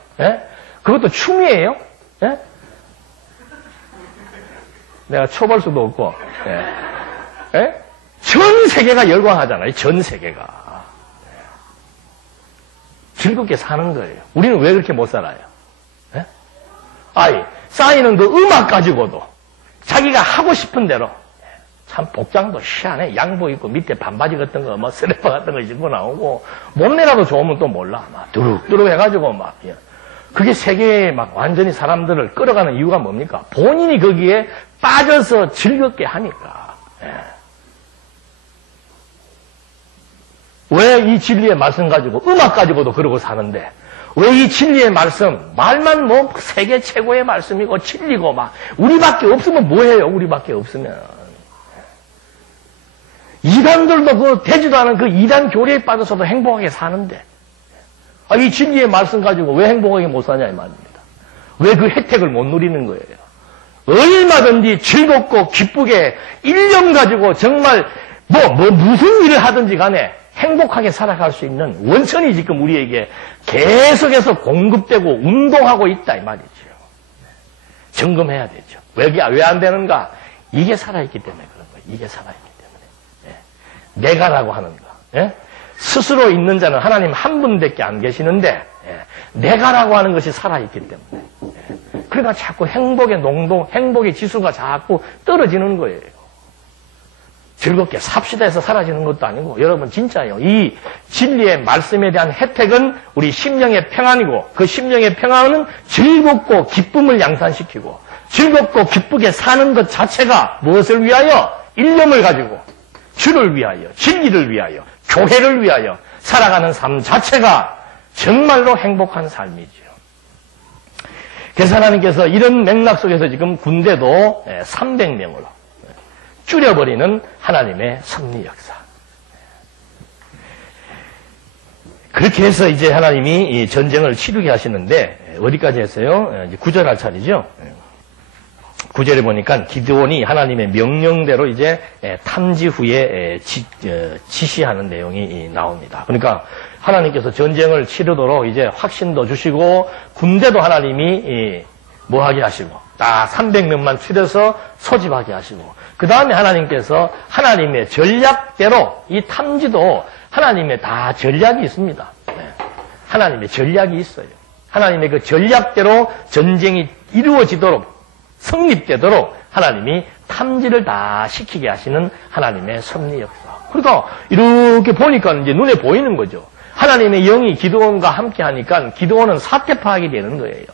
그것도 춤이에요. 내가 쳐볼 수도 없고 전 세계가 열광하잖아요. 전 세계가 즐겁게 사는 거예요. 우리는 왜 그렇게 못 살아요? 아이 싸이는 그 음악 가지고도 자기가 하고 싶은 대로 참 복장도 희한해. 양복 입고 밑에 반바지 같은 거, 뭐 스레퍼 같은 거 입고 나오고 몸매라도 좋으면 또 몰라. 막 두룩두룩 해가지고 막 그게 세계에 막 완전히 사람들을 끌어가는 이유가 뭡니까? 본인이 거기에 빠져서 즐겁게 하니까. 왜 이 진리의 말씀 가지고 음악 가지고도 그러고 사는데 왜 이 진리의 말씀, 말만 뭐 세계 최고의 말씀이고 진리고 막 우리밖에 없으면 뭐해요? 우리밖에 없으면. 이단들도 그 되지도 않은 그 이단 교리에 빠져서도 행복하게 사는데 이 진리의 말씀 가지고 왜 행복하게 못 사냐 이 말입니다. 왜 그 혜택을 못 누리는 거예요? 얼마든지 즐겁고 기쁘게 일념 가지고 정말 무슨 일을 하든지 간에 행복하게 살아갈 수 있는 원천이 지금 우리에게 계속해서 공급되고 운동하고 있다 이 말이죠. 점검해야 되죠. 왜 안 되는가? 이게 살아있기 때문에 그런 거예요. 이게 살아있기 때문에. 내가라고 하는 거. 스스로 있는 자는 하나님 한 분밖에 안 계시는데 내가라고 하는 것이 살아있기 때문에. 그러니까 자꾸 행복의 농도, 행복의 지수가 자꾸 떨어지는 거예요. 즐겁게 삽시다 해서 사라지는 것도 아니고 여러분 진짜요. 이 진리의 말씀에 대한 혜택은 우리 심령의 평안이고 그 심령의 평안은 즐겁고 기쁨을 양산시키고 즐겁고 기쁘게 사는 것 자체가 무엇을 위하여? 일념을 가지고 주를 위하여, 진리를 위하여, 교회를 위하여 살아가는 삶 자체가 정말로 행복한 삶이죠. 그래서 하나님께서 이런 맥락 속에서 지금 군대도 300명으로 줄여버리는 하나님의 섭리 역사. 그렇게 해서 이제 하나님이 이 전쟁을 치르게 하시는데 어디까지 했어요? 이제 9절 할 차례죠. 9절에 보니까 기드온이 하나님의 명령대로 이제 탐지 후에 지시하는 내용이 나옵니다. 그러니까 하나님께서 전쟁을 치르도록 이제 확신도 주시고 군대도 하나님이 뭐하게 하시고 딱 300명만 추려서 소집하게 하시고 그 다음에 하나님께서 하나님의 전략대로 이 탐지도 하나님의 다 전략이 있습니다. 하나님의 전략이 있어요. 하나님의 그 전략대로 전쟁이 이루어지도록 성립되도록 하나님이 탐지를 다 시키게 하시는 하나님의 섭리 역사. 그러니까 이렇게 보니까 이제 눈에 보이는 거죠. 하나님의 영이 기드온과 함께 하니까 기드온은 사태 파악이 되는 거예요.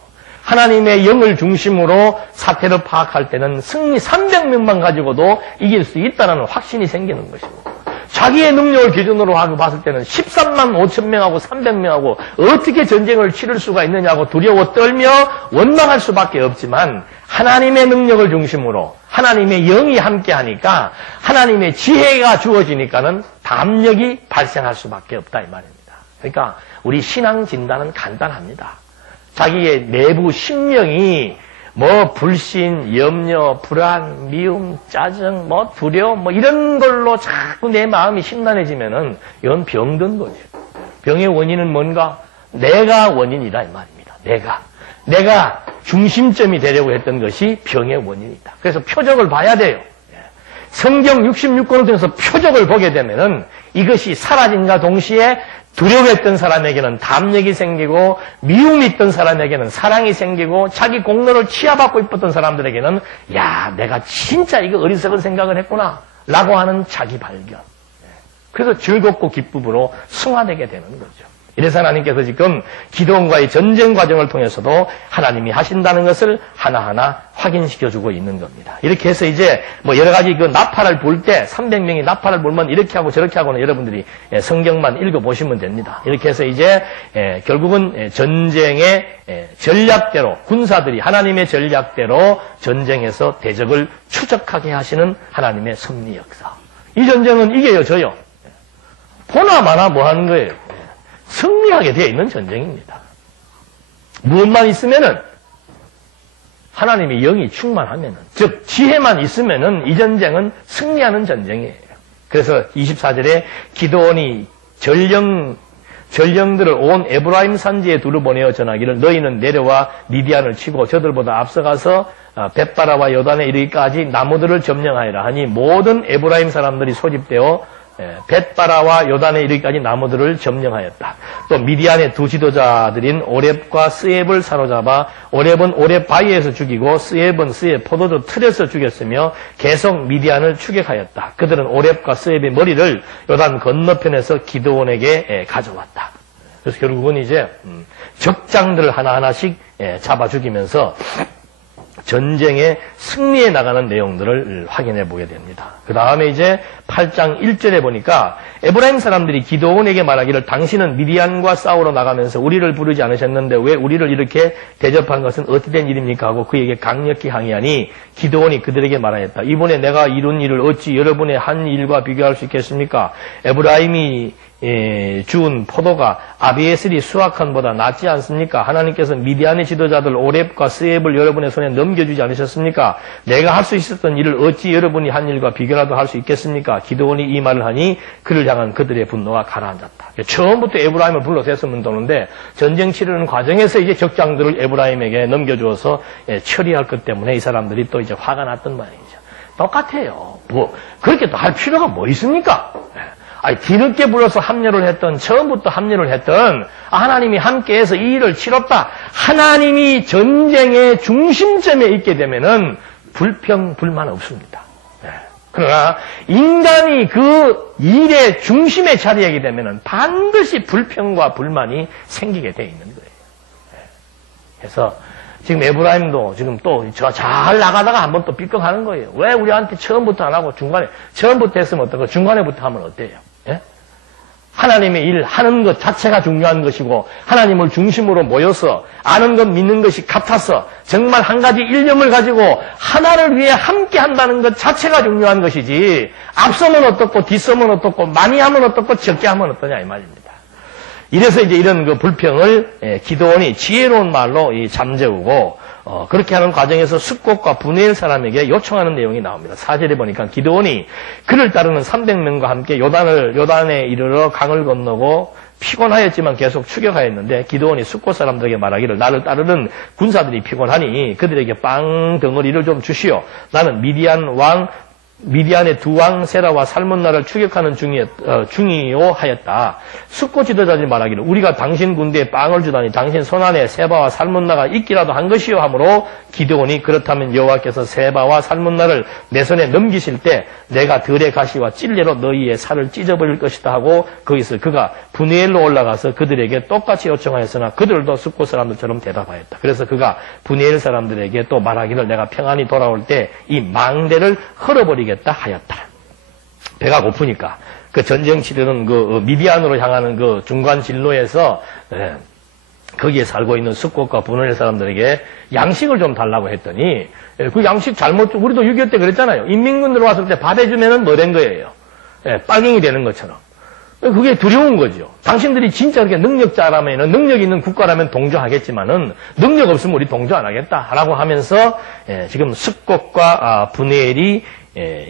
하나님의 영을 중심으로 사태를 파악할 때는 승리 300명만 가지고도 이길 수 있다는 확신이 생기는 것이고, 자기의 능력을 기준으로 하고 봤을 때는 13만 5천 명하고 300명하고 어떻게 전쟁을 치를 수가 있느냐고 두려워 떨며 원망할 수밖에 없지만, 하나님의 능력을 중심으로 하나님의 영이 함께하니까 하나님의 지혜가 주어지니까는 담력이 발생할 수밖에 없다 이 말입니다. 그러니까 우리 신앙 진단은 간단합니다. 자기의 내부 심령이 뭐 불신, 염려, 불안, 미움, 짜증, 뭐 두려움, 뭐 이런 걸로 자꾸 내 마음이 심란해지면은 이건 병든 거죠. 병의 원인은 뭔가? 내가 원인이다 이 말입니다. 내가 중심점이 되려고 했던 것이 병의 원인이다. 그래서 표적을 봐야 돼요. 성경 66권을 통해서 표적을 보게 되면은 이것이 사라진과 동시에 두려워했던 사람에게는 담력이 생기고, 미움이 있던 사람에게는 사랑이 생기고, 자기 공로를 치하받고 있었던 사람들에게는 야, 내가 진짜 이거 어리석은 생각을 했구나 라고 하는 자기 발견. 그래서 즐겁고 기쁨으로 승화되게 되는 거죠. 이래서 하나님께서 지금 기도원과의 전쟁 과정을 통해서도 하나님이 하신다는 것을 하나하나 확인시켜주고 있는 겁니다. 이렇게 해서 이제 뭐 여러 가지 그 나팔을 불 때 300명이 나팔을 불면 이렇게 하고 저렇게 하고는 여러분들이 성경만 읽어보시면 됩니다. 이렇게 해서 이제 결국은 전쟁의 전략대로, 군사들이 하나님의 전략대로 전쟁에서 대적을 추적하게 하시는 하나님의 섭리 역사. 이 전쟁은 이겨요, 져요. 보나 마나 뭐 하는 거예요? 승리하게 되어 있는 전쟁입니다. 무엇만 있으면은, 하나님의 영이 충만하면은, 즉 지혜만 있으면은 이 전쟁은 승리하는 전쟁이에요. 그래서 24절에 기드온이 전령들을 온 에브라임 산지에 두루 보내어 전하기를, 너희는 내려와 미디안을 치고 저들보다 앞서가서 벳바라와 요단에 이르기까지 나무들을 점령하여라 하니, 모든 에브라임 사람들이 소집되어 벳바라와 요단에 이르기까지 나무들을 점령하였다. 또 미디안의 두 지도자들인 오렙과 스앱을 사로잡아, 오렙은 오렙 바위에서 죽이고 스앱은 스앱 포도주 틀에서 죽였으며 계속 미디안을 추격하였다. 그들은 오렙과 스앱의 머리를 요단 건너편에서 기드온에게 가져왔다. 그래서 결국은 이제 적장들을 하나하나씩 잡아 죽이면서 전쟁의 승리에 나가는 내용들을 확인해 보게 됩니다. 그 다음에 이제 8장 1절에 보니까 에브라임 사람들이 기드온에게 말하기를, 당신은 미디안과 싸우러 나가면서 우리를 부르지 않으셨는데 왜 우리를 이렇게 대접한 것은 어찌 된 일입니까? 하고 그에게 강력히 항의하니, 기드온이 그들에게 말하였다. 이번에 내가 이룬 일을 어찌 여러분의 한 일과 비교할 수 있겠습니까? 에브라임이 주운 포도가 아비에셀이 수확한 보다 낫지 않습니까? 하나님께서 미디안의 지도자들 오렙과 스앱을 여러분의 손에 넘겨주지 않으셨습니까? 내가 할 수 있었던 일을 어찌 여러분이 한 일과 비교라도 할 수 있겠습니까? 기드온이 이 말을 하니 그를 향한 그들의 분노가 가라앉았다. 처음부터 에브라임을 불러댔으면 되는데 전쟁 치르는 과정에서 이제 적장들을 에브라임에게 넘겨주어서 처리할 것 때문에 이 사람들이 또 이제 화가 났던 말이죠. 똑같아요. 뭐 그렇게 또 할 필요가 뭐 있습니까? 뒤늦게 불러서 합류를 했던, 처음부터 합류를 했던, 하나님이 함께해서 이 일을 치렀다. 하나님이 전쟁의 중심점에 있게 되면은 불평, 불만 없습니다. 그러나 인간이 그 일의 중심에 자리하게 되면은 반드시 불평과 불만이 생기게 돼 있는 거예요. 그래서 지금 에브라임도 지금 또 잘 나가다가 한번 또 삐걱하는 거예요. 왜 우리한테 처음부터 안 하고 중간에, 처음부터 했으면 어떨까? 중간에부터 하면 어때요? 예? 하나님의 일 하는 것 자체가 중요한 것이고, 하나님을 중심으로 모여서 아는 것 믿는 것이 같아서 정말 한 가지 일념을 가지고 하나를 위해 함께 한다는 것 자체가 중요한 것이지, 앞서면 어떻고 뒷서면 어떻고 많이 하면 어떻고 적게 하면 어떠냐 이 말입니다. 이래서 이제 이런 그 불평을 기드온이 지혜로운 말로 잠재우고, 그렇게 하는 과정에서 숙곡과 분해일 사람에게 요청하는 내용이 나옵니다. 4절에 보니까 기드온이 그를 따르는 300명과 함께 요단에 이르러 강을 건너고 피곤하였지만 계속 추격하였는데, 기드온이 숙고 사람들에게 말하기를, 나를 따르는 군사들이 피곤하니 그들에게 빵 덩어리를 좀 주시오. 나는 미디안 왕 미디안의 두 왕 세라와 살문나를 추격하는 중이요 하였다. 숙고 지도자들이 말하기를 우리가 당신 군대에 빵을 주다니 당신 손안에 세바와 살문나가 있기라도 한 것이요 하므로 기드온이 그렇다면 여호와께서 세바와 살문나를 내 손에 넘기실 때 내가 들의 가시와 찔레로 너희의 살을 찢어버릴 것이다 하고 거기서 그가 분이엘로 올라가서 그들에게 똑같이 요청하였으나 그들도 숙고 사람들처럼 대답하였다. 그래서 그가 분이엘 사람들에게 또 말하기를 내가 평안히 돌아올 때 이 망대를 헐어버리겠다 하였다. 배가 고프니까 그 전쟁 치르는 그 미디안으로 향하는 그 중간 진로에서 거기에 살고 있는 숙곳과 분원의 사람들에게 양식을 좀 달라고 했더니 그 양식 잘못 우리도 6.25 때 그랬잖아요. 인민군들 왔을 때 밥 해주면은 뭐 된 거예요? 빨갱이 되는 것처럼. 그게 두려운 거죠. 당신들이 진짜 그렇게 능력자라면, 능력 있는 국가라면 동조하겠지만은, 능력 없으면 우리 동조 안 하겠다. 라고 하면서, 지금 숙곳과 분해엘이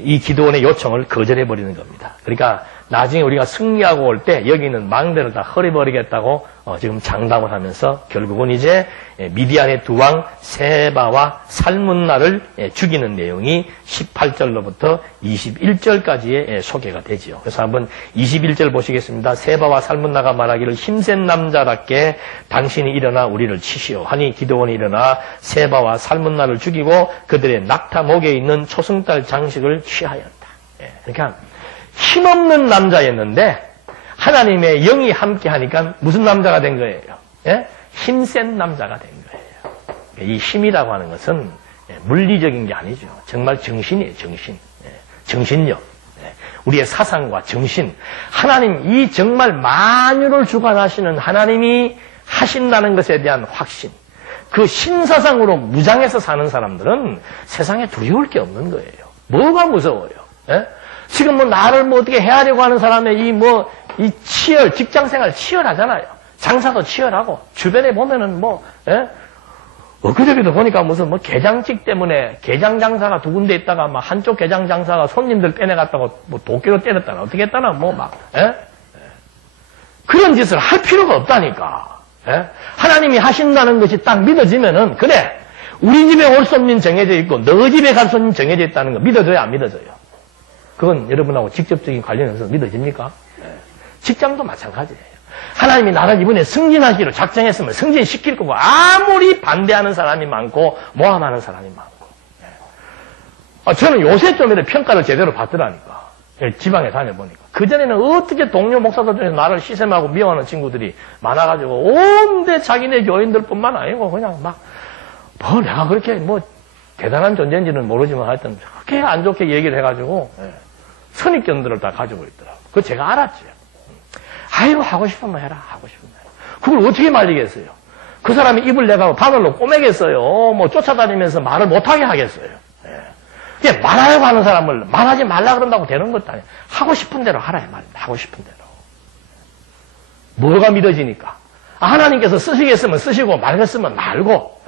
이 기드온의 요청을 거절해버리는 겁니다. 그러니까 나중에 우리가 승리하고 올 때 여기 있는 망대를 다 헐어버리겠다고 지금 장담을 하면서 결국은 이제 미디안의 두 왕 세바와 살문나를 죽이는 내용이 18절로부터 21절까지의 소개가 되지요. 그래서 한번 21절 보시겠습니다. 세바와 살문나가 말하기를 힘센 남자답게 당신이 일어나 우리를 치시오 하니 기드온이 일어나 세바와 살문나를 죽이고 그들의 낙타 목에 있는 초승달 장식을 취하였다. 그러니까 힘없는 남자였는데 하나님의 영이 함께 하니까 무슨 남자가 된 거예요? 힘센 남자가 된 거예요. 이 힘이라고 하는 것은 물리적인 게 아니죠. 정말 정신이에요. 정신. 정신력. 우리의 사상과 정신. 하나님, 이 정말 만유를 주관하시는 하나님이 하신다는 것에 대한 확신. 그 신사상으로 무장해서 사는 사람들은 세상에 두려울 게 없는 거예요. 뭐가 무서워요? 지금 뭐 나를 뭐 어떻게 헤아려고 하는 사람의 이 치열, 직장생활 치열하잖아요. 장사도 치열하고, 주변에 보면은 엊그저께도 보니까 무슨 게장직 때문에 게장 장사가 두 군데 있다가 한쪽 게장 장사가 손님들 빼내갔다고 도끼로 때렸다나 어떻게 했다나 그런 짓을 할 필요가 없다니까. 하나님이 하신다는 것이 딱 믿어지면은, 그래, 우리 집에 올 손님 정해져 있고, 너 집에 갈 손님 정해져 있다는 거 믿어져요, 안 믿어져요? 그건 여러분하고 직접적인 관련해서 믿어집니까? 직장도 마찬가지예요. 하나님이 나를 이번에 승진하기로 작정했으면 승진시킬 거고, 아무리 반대하는 사람이 많고 모함하는 사람이 많고. 저는 요새 좀 이렇게 평가를 제대로 받더라니까. 지방에 다녀보니까. 그전에는 어떻게 동료 목사들 중에서 나를 시샘하고 미워하는 친구들이 많아가지고 온데 자기네 교인들뿐만 아니고 그냥 내가 그렇게 대단한 존재인지는 모르지만 하여튼 그렇게 안 좋게 얘기를 해가지고 선입견들을 다 가지고 있더라고. 그거 제가 알았지. 아이고, 하고 싶으면 해라. 하고 싶으면 해라. 그걸 어떻게 말리겠어요? 그 사람이 입을 내가 바늘로 꼬매겠어요? 쫓아다니면서 말을 못하게 하겠어요? 그냥 말하려고 하는 사람을 말하지 말라 그런다고 되는 것도 아니에요. 하고 싶은 대로 하라, 말이야. 하고 싶은 대로. 뭐가 믿어지니까? 하나님께서 쓰시겠으면 쓰시고, 말겠으면 말고,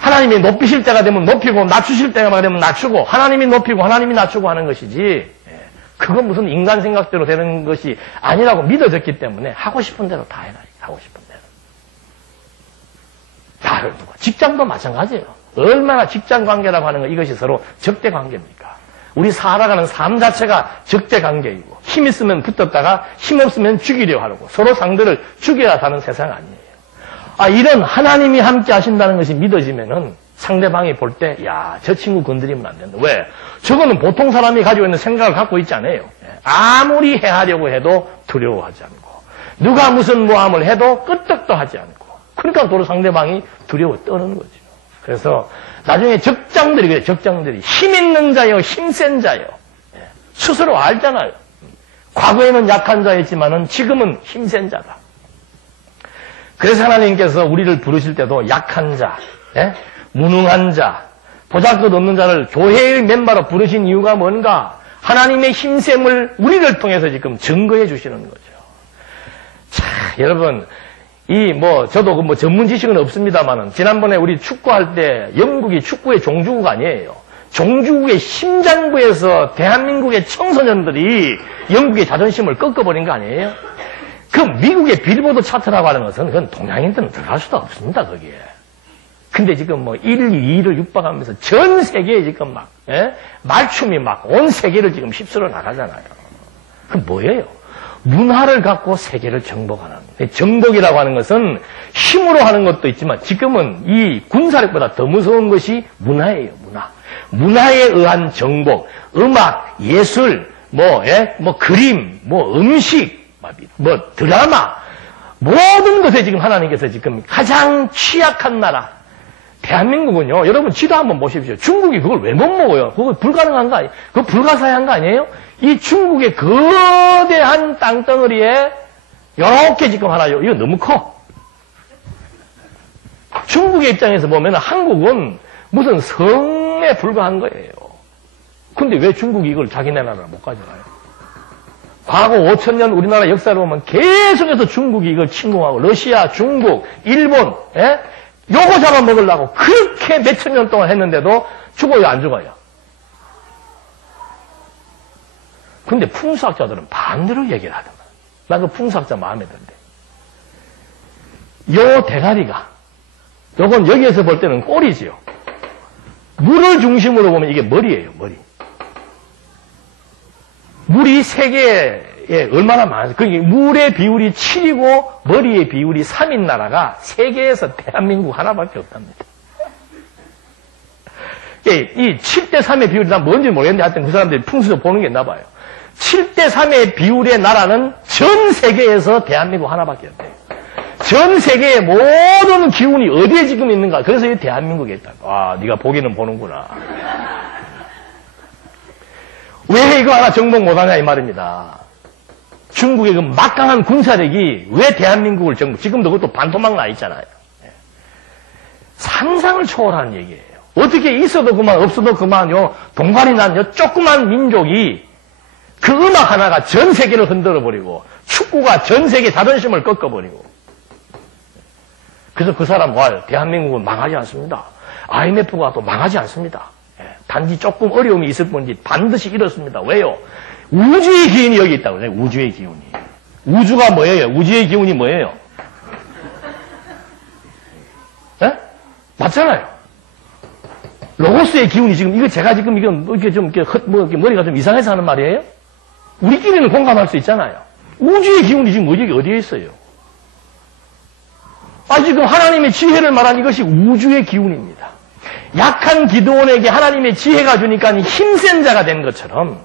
하나님이 높이실 때가 되면 높이고, 낮추실 때가 되면 낮추고, 하나님이 높이고, 하나님이 낮추고 하는 것이지, 그건 무슨 인간 생각대로 되는 것이 아니라고 믿어졌기 때문에 하고 싶은 대로 다 해라. 하고 싶은 대로. 나를 두고. 직장도 마찬가지예요. 얼마나 직장 관계라고 하는 거 이것이 서로 적대 관계입니까? 우리 살아가는 삶 자체가 적대 관계이고 힘 있으면 붙었다가 힘 없으면 죽이려 하고 서로 상대를 죽여야 사는 세상 아니에요. 이런 하나님이 함께 하신다는 것이 믿어지면은 상대방이 볼 때, 저 친구 건드리면 안 된다. 왜? 저거는 보통 사람이 가지고 있는 생각을 갖고 있지 않아요. 아무리 해하려고 해도 두려워하지 않고, 누가 무슨 모함을 해도 끄떡도 하지 않고, 그러니까 도로 상대방이 두려워 떠는 거죠. 그래서 나중에 적장들이 그래요. 적장들이 힘 있는 자요, 힘센 자요. 스스로 알잖아요. 과거에는 약한 자였지만은 지금은 힘센 자다. 그래서 하나님께서 우리를 부르실 때도 약한 자, 무능한 자, 보잘것없는 자를 교회의 멤버로 부르신 이유가 뭔가? 하나님의 힘셈을 우리를 통해서 지금 증거해 주시는 거죠. 자, 여러분, 저도 전문 지식은 없습니다만은, 지난번에 우리 축구할 때 영국이 축구의 종주국 아니에요. 종주국의 심장부에서 대한민국의 청소년들이 영국의 자존심을 꺾어버린 거 아니에요? 그 미국의 빌보드 차트라고 하는 것은 그건 동양인들은 들어갈 수도 없습니다, 거기에. 근데 지금 뭐 1, 2를 육박하면서 전 세계에 지금 막, 말춤이 막 온 세계를 지금 휩쓸어 나가잖아요. 그 뭐예요? 문화를 갖고 세계를 정복하는. 정복이라고 하는 것은 힘으로 하는 것도 있지만 지금은 이 군사력보다 더 무서운 것이 문화예요, 문화. 문화에 의한 정복, 음악, 예술, 뭐 그림, 뭐 음식, 뭐 드라마, 모든 것에 지금 하나님께서 지금 가장 취약한 나라, 대한민국은요, 여러분 지도 한번 보십시오. 중국이 그걸 왜 못 먹어요? 그거 불가능한 거 아니에요? 그거 불가사의한 거 아니에요? 이 중국의 거대한 땅덩어리에 이렇게 지금 하나요. 이거 너무 커. 중국의 입장에서 보면 한국은 무슨 성에 불과한 거예요. 근데 왜 중국이 이걸 자기네 나라로 못 가져가요? 과거 5,000년 우리나라 역사를 보면 계속해서 중국이 이걸 침공하고 러시아, 중국, 일본, 요거 잡아먹으려고 그렇게 몇천 년 동안 했는데도 죽어요, 안 죽어요? 근데 풍수학자들은 반대로 얘기를 하더만. 난 그 풍수학자 마음에 드는데. 요 대가리가, 요건 여기에서 볼 때는 꼬리지요. 물을 중심으로 보면 이게 머리예요, 머리. 물이 세계에 얼마나 많아요. 그게 물의 비율이 7이고 머리의 비율이 3인 나라가 세계에서 대한민국 하나밖에 없답니다. 이 7대3의 비율이 난 뭔지 모르겠는데 하여튼 그 사람들이 풍수도 보는 게 있나 봐요. 7대3의 비율의 나라는 전 세계에서 대한민국 하나밖에 없대요. 전 세계의 모든 기운이 어디에 지금 있는가. 그래서 이 대한민국에 있다고. 아, 네가 보기는 보는구나. 왜 이거 하나 정복 못하냐 이 말입니다. 중국의 그 막강한 군사력이 왜 대한민국을 정복, 지금도 그것도 반토막 나 있잖아요. 상상을 초월하는 얘기예요. 어떻게 있어도 그만 없어도 그만요. 동반이 난 요 조그만 민족이 그 음악 하나가 전 세계를 흔들어버리고 축구가 전 세계 자존심을 꺾어버리고 그래서 그 사람 와 대한민국은 망하지 않습니다. IMF가 또 망하지 않습니다. 단지 조금 어려움이 있을 뿐이지 반드시 이렇습니다. 왜요? 우주의 기운이 여기 있다고 그래요. 우주의 기운이. 우주가 뭐예요? 우주의 기운이 뭐예요? 맞잖아요. 로고스의 기운이 지금 이거 제가 지금 이건 이렇게 좀 이렇게 머리가 좀 이상해서 하는 말이에요? 우리끼리는 공감할 수 있잖아요. 우주의 기운이 지금 어디에 있어요? 지금 하나님의 지혜를 말한 이것이 우주의 기운입니다. 약한 기드온에게 하나님의 지혜가 주니까 힘센 자가 된 것처럼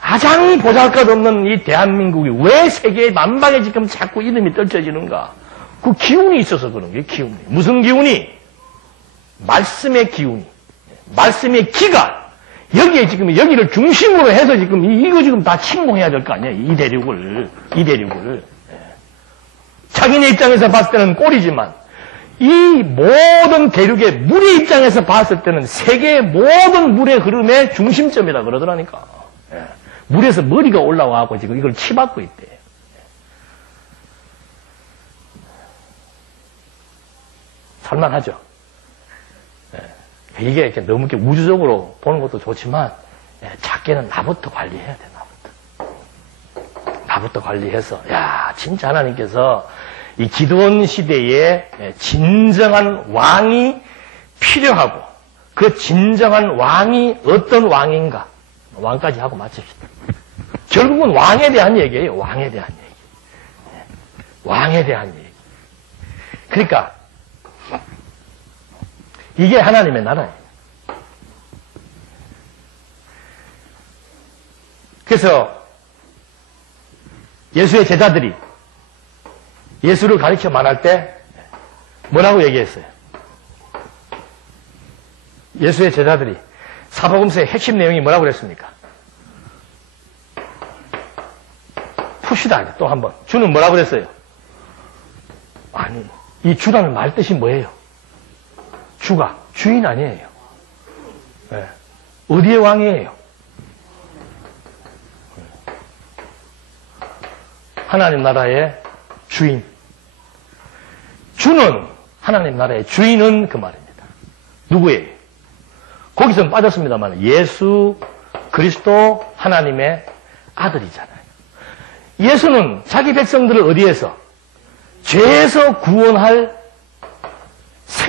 가장 보잘것없는 이 대한민국이 왜 세계 만방에 지금 자꾸 이름이 떨쳐지는가? 그 기운이 있어서 그런 거예요. 기운이. 무슨 기운이? 말씀의 기운이. 말씀의 기가 여기에 지금 여기를 중심으로 해서 지금 이거 지금 다 침공해야 될 거 아니에요. 이 대륙을. 자기네 입장에서 봤을 때는 꼴이지만 이 모든 대륙의 물의 입장에서 봤을 때는 세계의 모든 물의 흐름의 중심점이다 그러더라니까. 물에서 머리가 올라와갖고 지금 이걸 치받고 있대. 살만하죠. 이게 이렇게 너무 이렇게 우주적으로 보는 것도 좋지만 작게는 나부터 관리해야 돼. 나부터 관리해서 야 진짜 하나님께서 이 기드온 시대에 진정한 왕이 필요하고 그 진정한 왕이 어떤 왕인가 왕까지 하고 마칩시다. 결국은 왕에 대한 얘기예요. 왕에 대한 얘기. 왕에 대한 얘기. 그러니까 이게 하나님의 나라예요. 그래서 예수의 제자들이 예수를 가르쳐 말할 때 뭐라고 얘기했어요? 예수의 제자들이 사복음서의 핵심 내용이 뭐라고 그랬습니까? 푸시다. 또 한 번. 주는 뭐라고 그랬어요? 아니, 이 주라는 말 뜻이 뭐예요? 주가 주인 아니에요. 네. 어디의 왕이에요? 하나님 나라의 주인. 주는 하나님 나라의 주인은 그 말입니다. 누구예요? 거기서는 빠졌습니다만 예수 그리스도 하나님의 아들이잖아요. 예수는 자기 백성들을 어디에서? 죄에서 구원할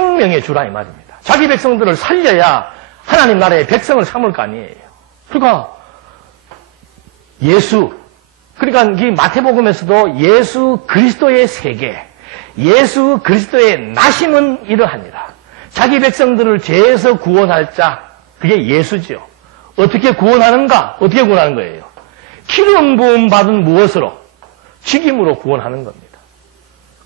생명의 주라 이 말입니다. 자기 백성들을 살려야 하나님 나라의 백성을 삼을 거 아니에요. 그러니까 그러니까 이 마태복음에서도 예수 그리스도의 세계, 예수 그리스도의 나심은 이러하니라. 자기 백성들을 죄에서 구원할 자, 그게 예수지요. 어떻게 구원하는가? 어떻게 구원하는 거예요? 기름 부음 받은 무엇으로? 직임으로 구원하는 겁니다.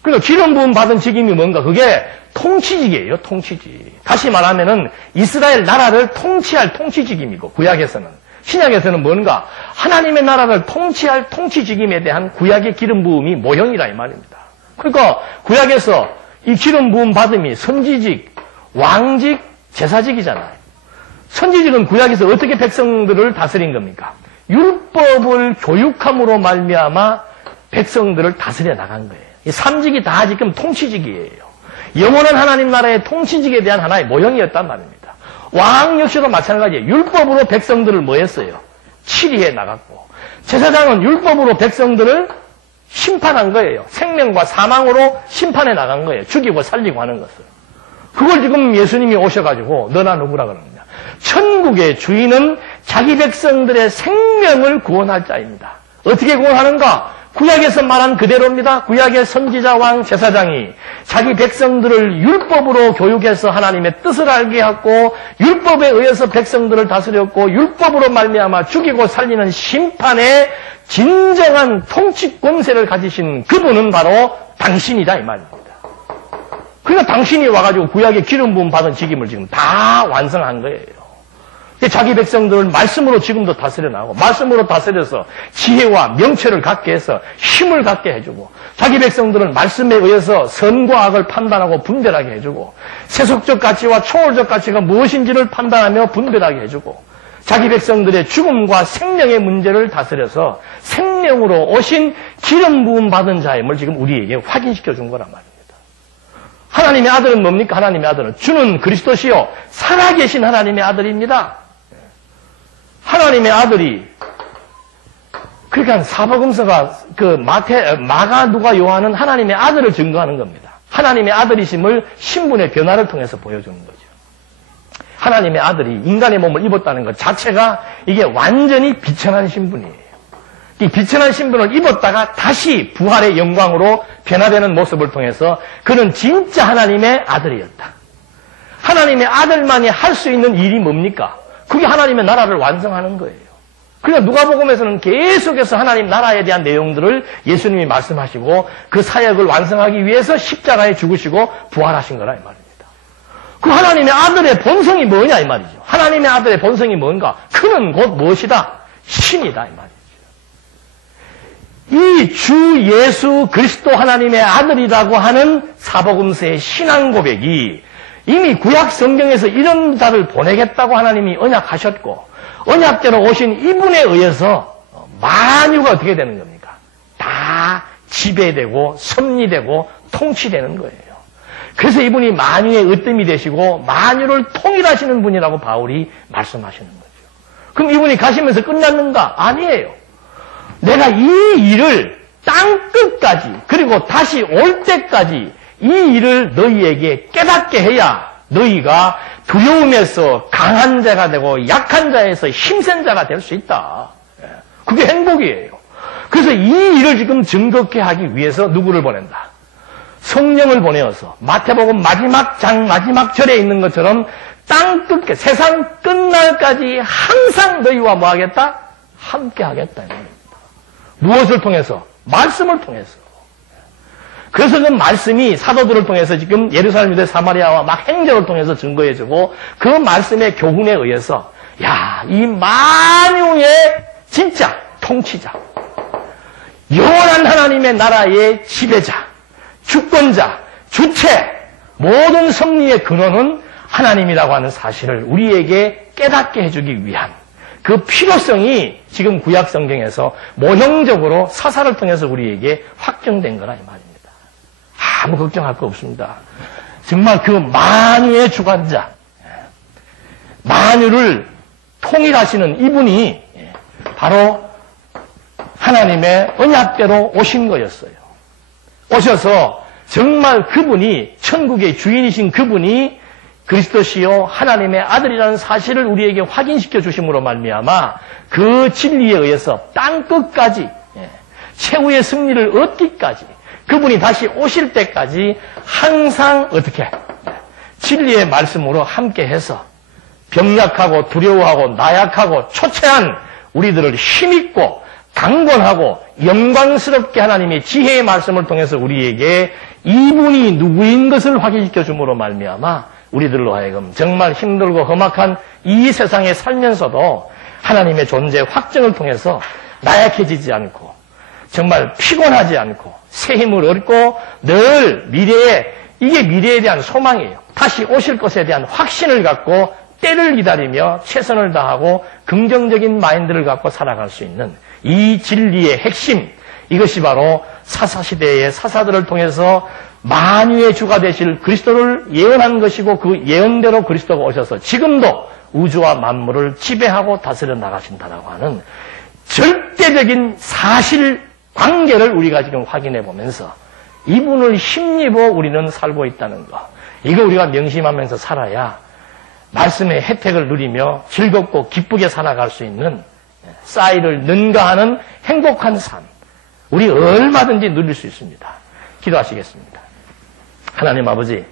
그러니까 기름 부음 받은 직임이 뭔가? 그게 통치직이에요. 통치직. 다시 말하면은 이스라엘 나라를 통치할 통치직임이고, 구약에서는. 신약에서는 뭔가? 하나님의 나라를 통치할 통치직임에 대한 구약의 기름 부음이 모형이라 이 말입니다. 그러니까 구약에서 이 기름 부음 받음이 선지직, 왕직, 제사직이잖아요. 선지직은 구약에서 어떻게 백성들을 다스린 겁니까? 율법을 교육함으로 말미암아 백성들을 다스려 나간 거예요. 이 삼직이 다 지금 통치직이에요. 영원한 하나님 나라의 통치직에 대한 하나의 모형이었단 말입니다. 왕 역시도 마찬가지예요. 율법으로 백성들을 뭐 했어요? 치리해 나갔고, 제사장은 율법으로 백성들을 심판한 거예요. 생명과 사망으로 심판해 나간 거예요. 죽이고 살리고 하는 것을. 그걸 지금 예수님이 오셔가지고 너나 누구라 그러느냐. 천국의 주인은 자기 백성들의 생명을 구원할 자입니다. 어떻게 구원하는가? 구약에서 말한 그대로입니다. 구약의 선지자 왕 제사장이 자기 백성들을 율법으로 교육해서 하나님의 뜻을 알게 하고 율법에 의해서 백성들을 다스렸고 율법으로 말미암아 죽이고 살리는 심판의 진정한 통치 권세를 가지신 그분은 바로 당신이다 이 말입니다. 그러니까 당신이 와가지고 구약의 기름 부음 받은 직임을 지금 다 완성한 거예요. 자기 백성들을 말씀으로 지금도 다스려 나가고 말씀으로 다스려서 지혜와 명철을 갖게 해서 힘을 갖게 해주고 자기 백성들은 말씀에 의해서 선과 악을 판단하고 분별하게 해주고 세속적 가치와 초월적 가치가 무엇인지를 판단하며 분별하게 해주고 자기 백성들의 죽음과 생명의 문제를 다스려서 생명으로 오신 기름 부음 받은 자임을 지금 우리에게 확인시켜 준 거란 말입니다. 하나님의 아들은 뭡니까? 하나님의 아들은 주는 그리스도시요 살아계신 하나님의 아들입니다. 하나님의 아들이 그러니까 사복음서가 마가, 누가, 요한은 하나님의 아들을 증거하는 겁니다. 하나님의 아들이심을 신분의 변화를 통해서 보여주는 거죠. 하나님의 아들이 인간의 몸을 입었다는 것 자체가 이게 완전히 비천한 신분이에요. 이 비천한 신분을 입었다가 다시 부활의 영광으로 변화되는 모습을 통해서 그는 진짜 하나님의 아들이었다. 하나님의 아들만이 할 수 있는 일이 뭡니까? 그게 하나님의 나라를 완성하는 거예요. 그러니까 누가복음에서는 계속해서 하나님 나라에 대한 내용들을 예수님이 말씀하시고 그 사역을 완성하기 위해서 십자가에 죽으시고 부활하신 거라 이 말입니다. 그 하나님의 아들의 본성이 뭐냐 이 말이죠. 하나님의 아들의 본성이 뭔가? 그는 곧 무엇이다? 신이다 이 말이죠. 이 주 예수 그리스도 하나님의 아들이라고 하는 사복음서의 신앙 고백이 이미 구약 성경에서 이런 자를 보내겠다고 하나님이 언약하셨고 언약대로 오신 이분에 의해서 만유가 어떻게 되는 겁니까? 다 지배되고 섭리되고 통치되는 거예요. 그래서 이분이 만유의 으뜸이 되시고 만유를 통일하시는 분이라고 바울이 말씀하시는 거죠. 그럼 이분이 가시면서 끝났는가? 아니에요. 내가 이 일을 땅 끝까지 그리고 다시 올 때까지 이 일을 너희에게 깨닫게 해야 너희가 두려움에서 강한 자가 되고 약한 자에서 힘센 자가 될 수 있다. 그게 행복이에요. 그래서 이 일을 지금 증거케 하기 위해서 누구를 보낸다? 성령을 보내어서 마태복음 마지막 장 마지막 절에 있는 것처럼 땅 끝에 세상 끝날까지 항상 너희와 뭐 하겠다? 함께 하겠다. 무엇을 통해서? 말씀을 통해서. 그래서 그 말씀이 사도들을 통해서 지금 예루살렘, 유대, 사마리아와 막 행적을 통해서 증거해주고 그 말씀의 교훈에 의해서 야, 이 만유의 진짜 통치자, 영원한 하나님의 나라의 지배자, 주권자, 주체, 모든 섭리의 근원은 하나님이라고 하는 사실을 우리에게 깨닫게 해주기 위한 그 필요성이 지금 구약 성경에서 모형적으로 사사를 통해서 우리에게 확정된 거라 이 말입니다. 아무 걱정할 거 없습니다. 정말 그 만유의 주관자, 만유를 통일하시는 이분이 바로 하나님의 언약대로 오신 거였어요. 오셔서 정말 그분이 천국의 주인이신 그분이 그리스도시요 하나님의 아들이라는 사실을 우리에게 확인시켜 주심으로 말미암아 그 진리에 의해서 땅 끝까지 최후의 승리를 얻기까지 그분이 다시 오실 때까지 항상 어떻게 진리의 말씀으로 함께해서 병약하고 두려워하고 나약하고 초췌한 우리들을 힘있고 강건하고 영광스럽게 하나님의 지혜의 말씀을 통해서 우리에게 이분이 누구인 것을 확인시켜 줌으로 말미암아 우리들로 하여금 정말 힘들고 험악한 이 세상에 살면서도 하나님의 존재 확증을 통해서 나약해지지 않고 정말 피곤하지 않고 새 힘을 얻고 늘 이게 미래에 대한 소망이에요. 다시 오실 것에 대한 확신을 갖고 때를 기다리며 최선을 다하고 긍정적인 마인드를 갖고 살아갈 수 있는 이 진리의 핵심, 이것이 바로 사사시대의 사사들을 통해서 만유의 주가 되실 그리스도를 예언한 것이고 그 예언대로 그리스도가 오셔서 지금도 우주와 만물을 지배하고 다스려 나가신다라고 하는 절대적인 사실 관계를 우리가 지금 확인해 보면서 이분을 힘입어 우리는 살고 있다는 것. 이거 우리가 명심하면서 살아야 말씀의 혜택을 누리며 즐겁고 기쁘게 살아갈 수 있는 싸이를 능가하는 행복한 삶. 우리 얼마든지 누릴 수 있습니다. 기도하시겠습니다. 하나님 아버지,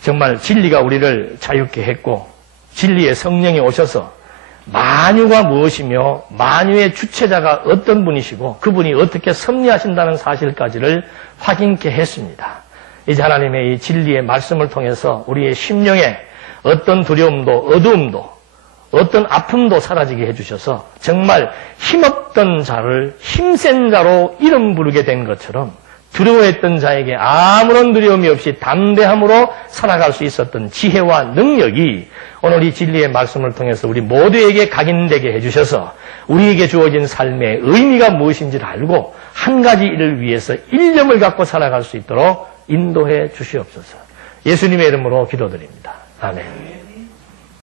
정말 진리가 우리를 자유케 했고 진리의 성령이 오셔서 만유가 무엇이며 만유의 주체자가 어떤 분이시고 그분이 어떻게 섭리하신다는 사실까지를 확인케 했습니다. 이제 하나님의 이 진리의 말씀을 통해서 우리의 심령에 어떤 두려움도 어두움도 어떤 아픔도 사라지게 해주셔서 정말 힘없던 자를 힘센 자로 이름 부르게 된 것처럼 두려워했던 자에게 아무런 두려움이 없이 담대함으로 살아갈 수 있었던 지혜와 능력이 오늘 이 진리의 말씀을 통해서 우리 모두에게 각인되게 해주셔서 우리에게 주어진 삶의 의미가 무엇인지를 알고 한 가지 일을 위해서 일념을 갖고 살아갈 수 있도록 인도해 주시옵소서. 예수님의 이름으로 기도드립니다. 아멘.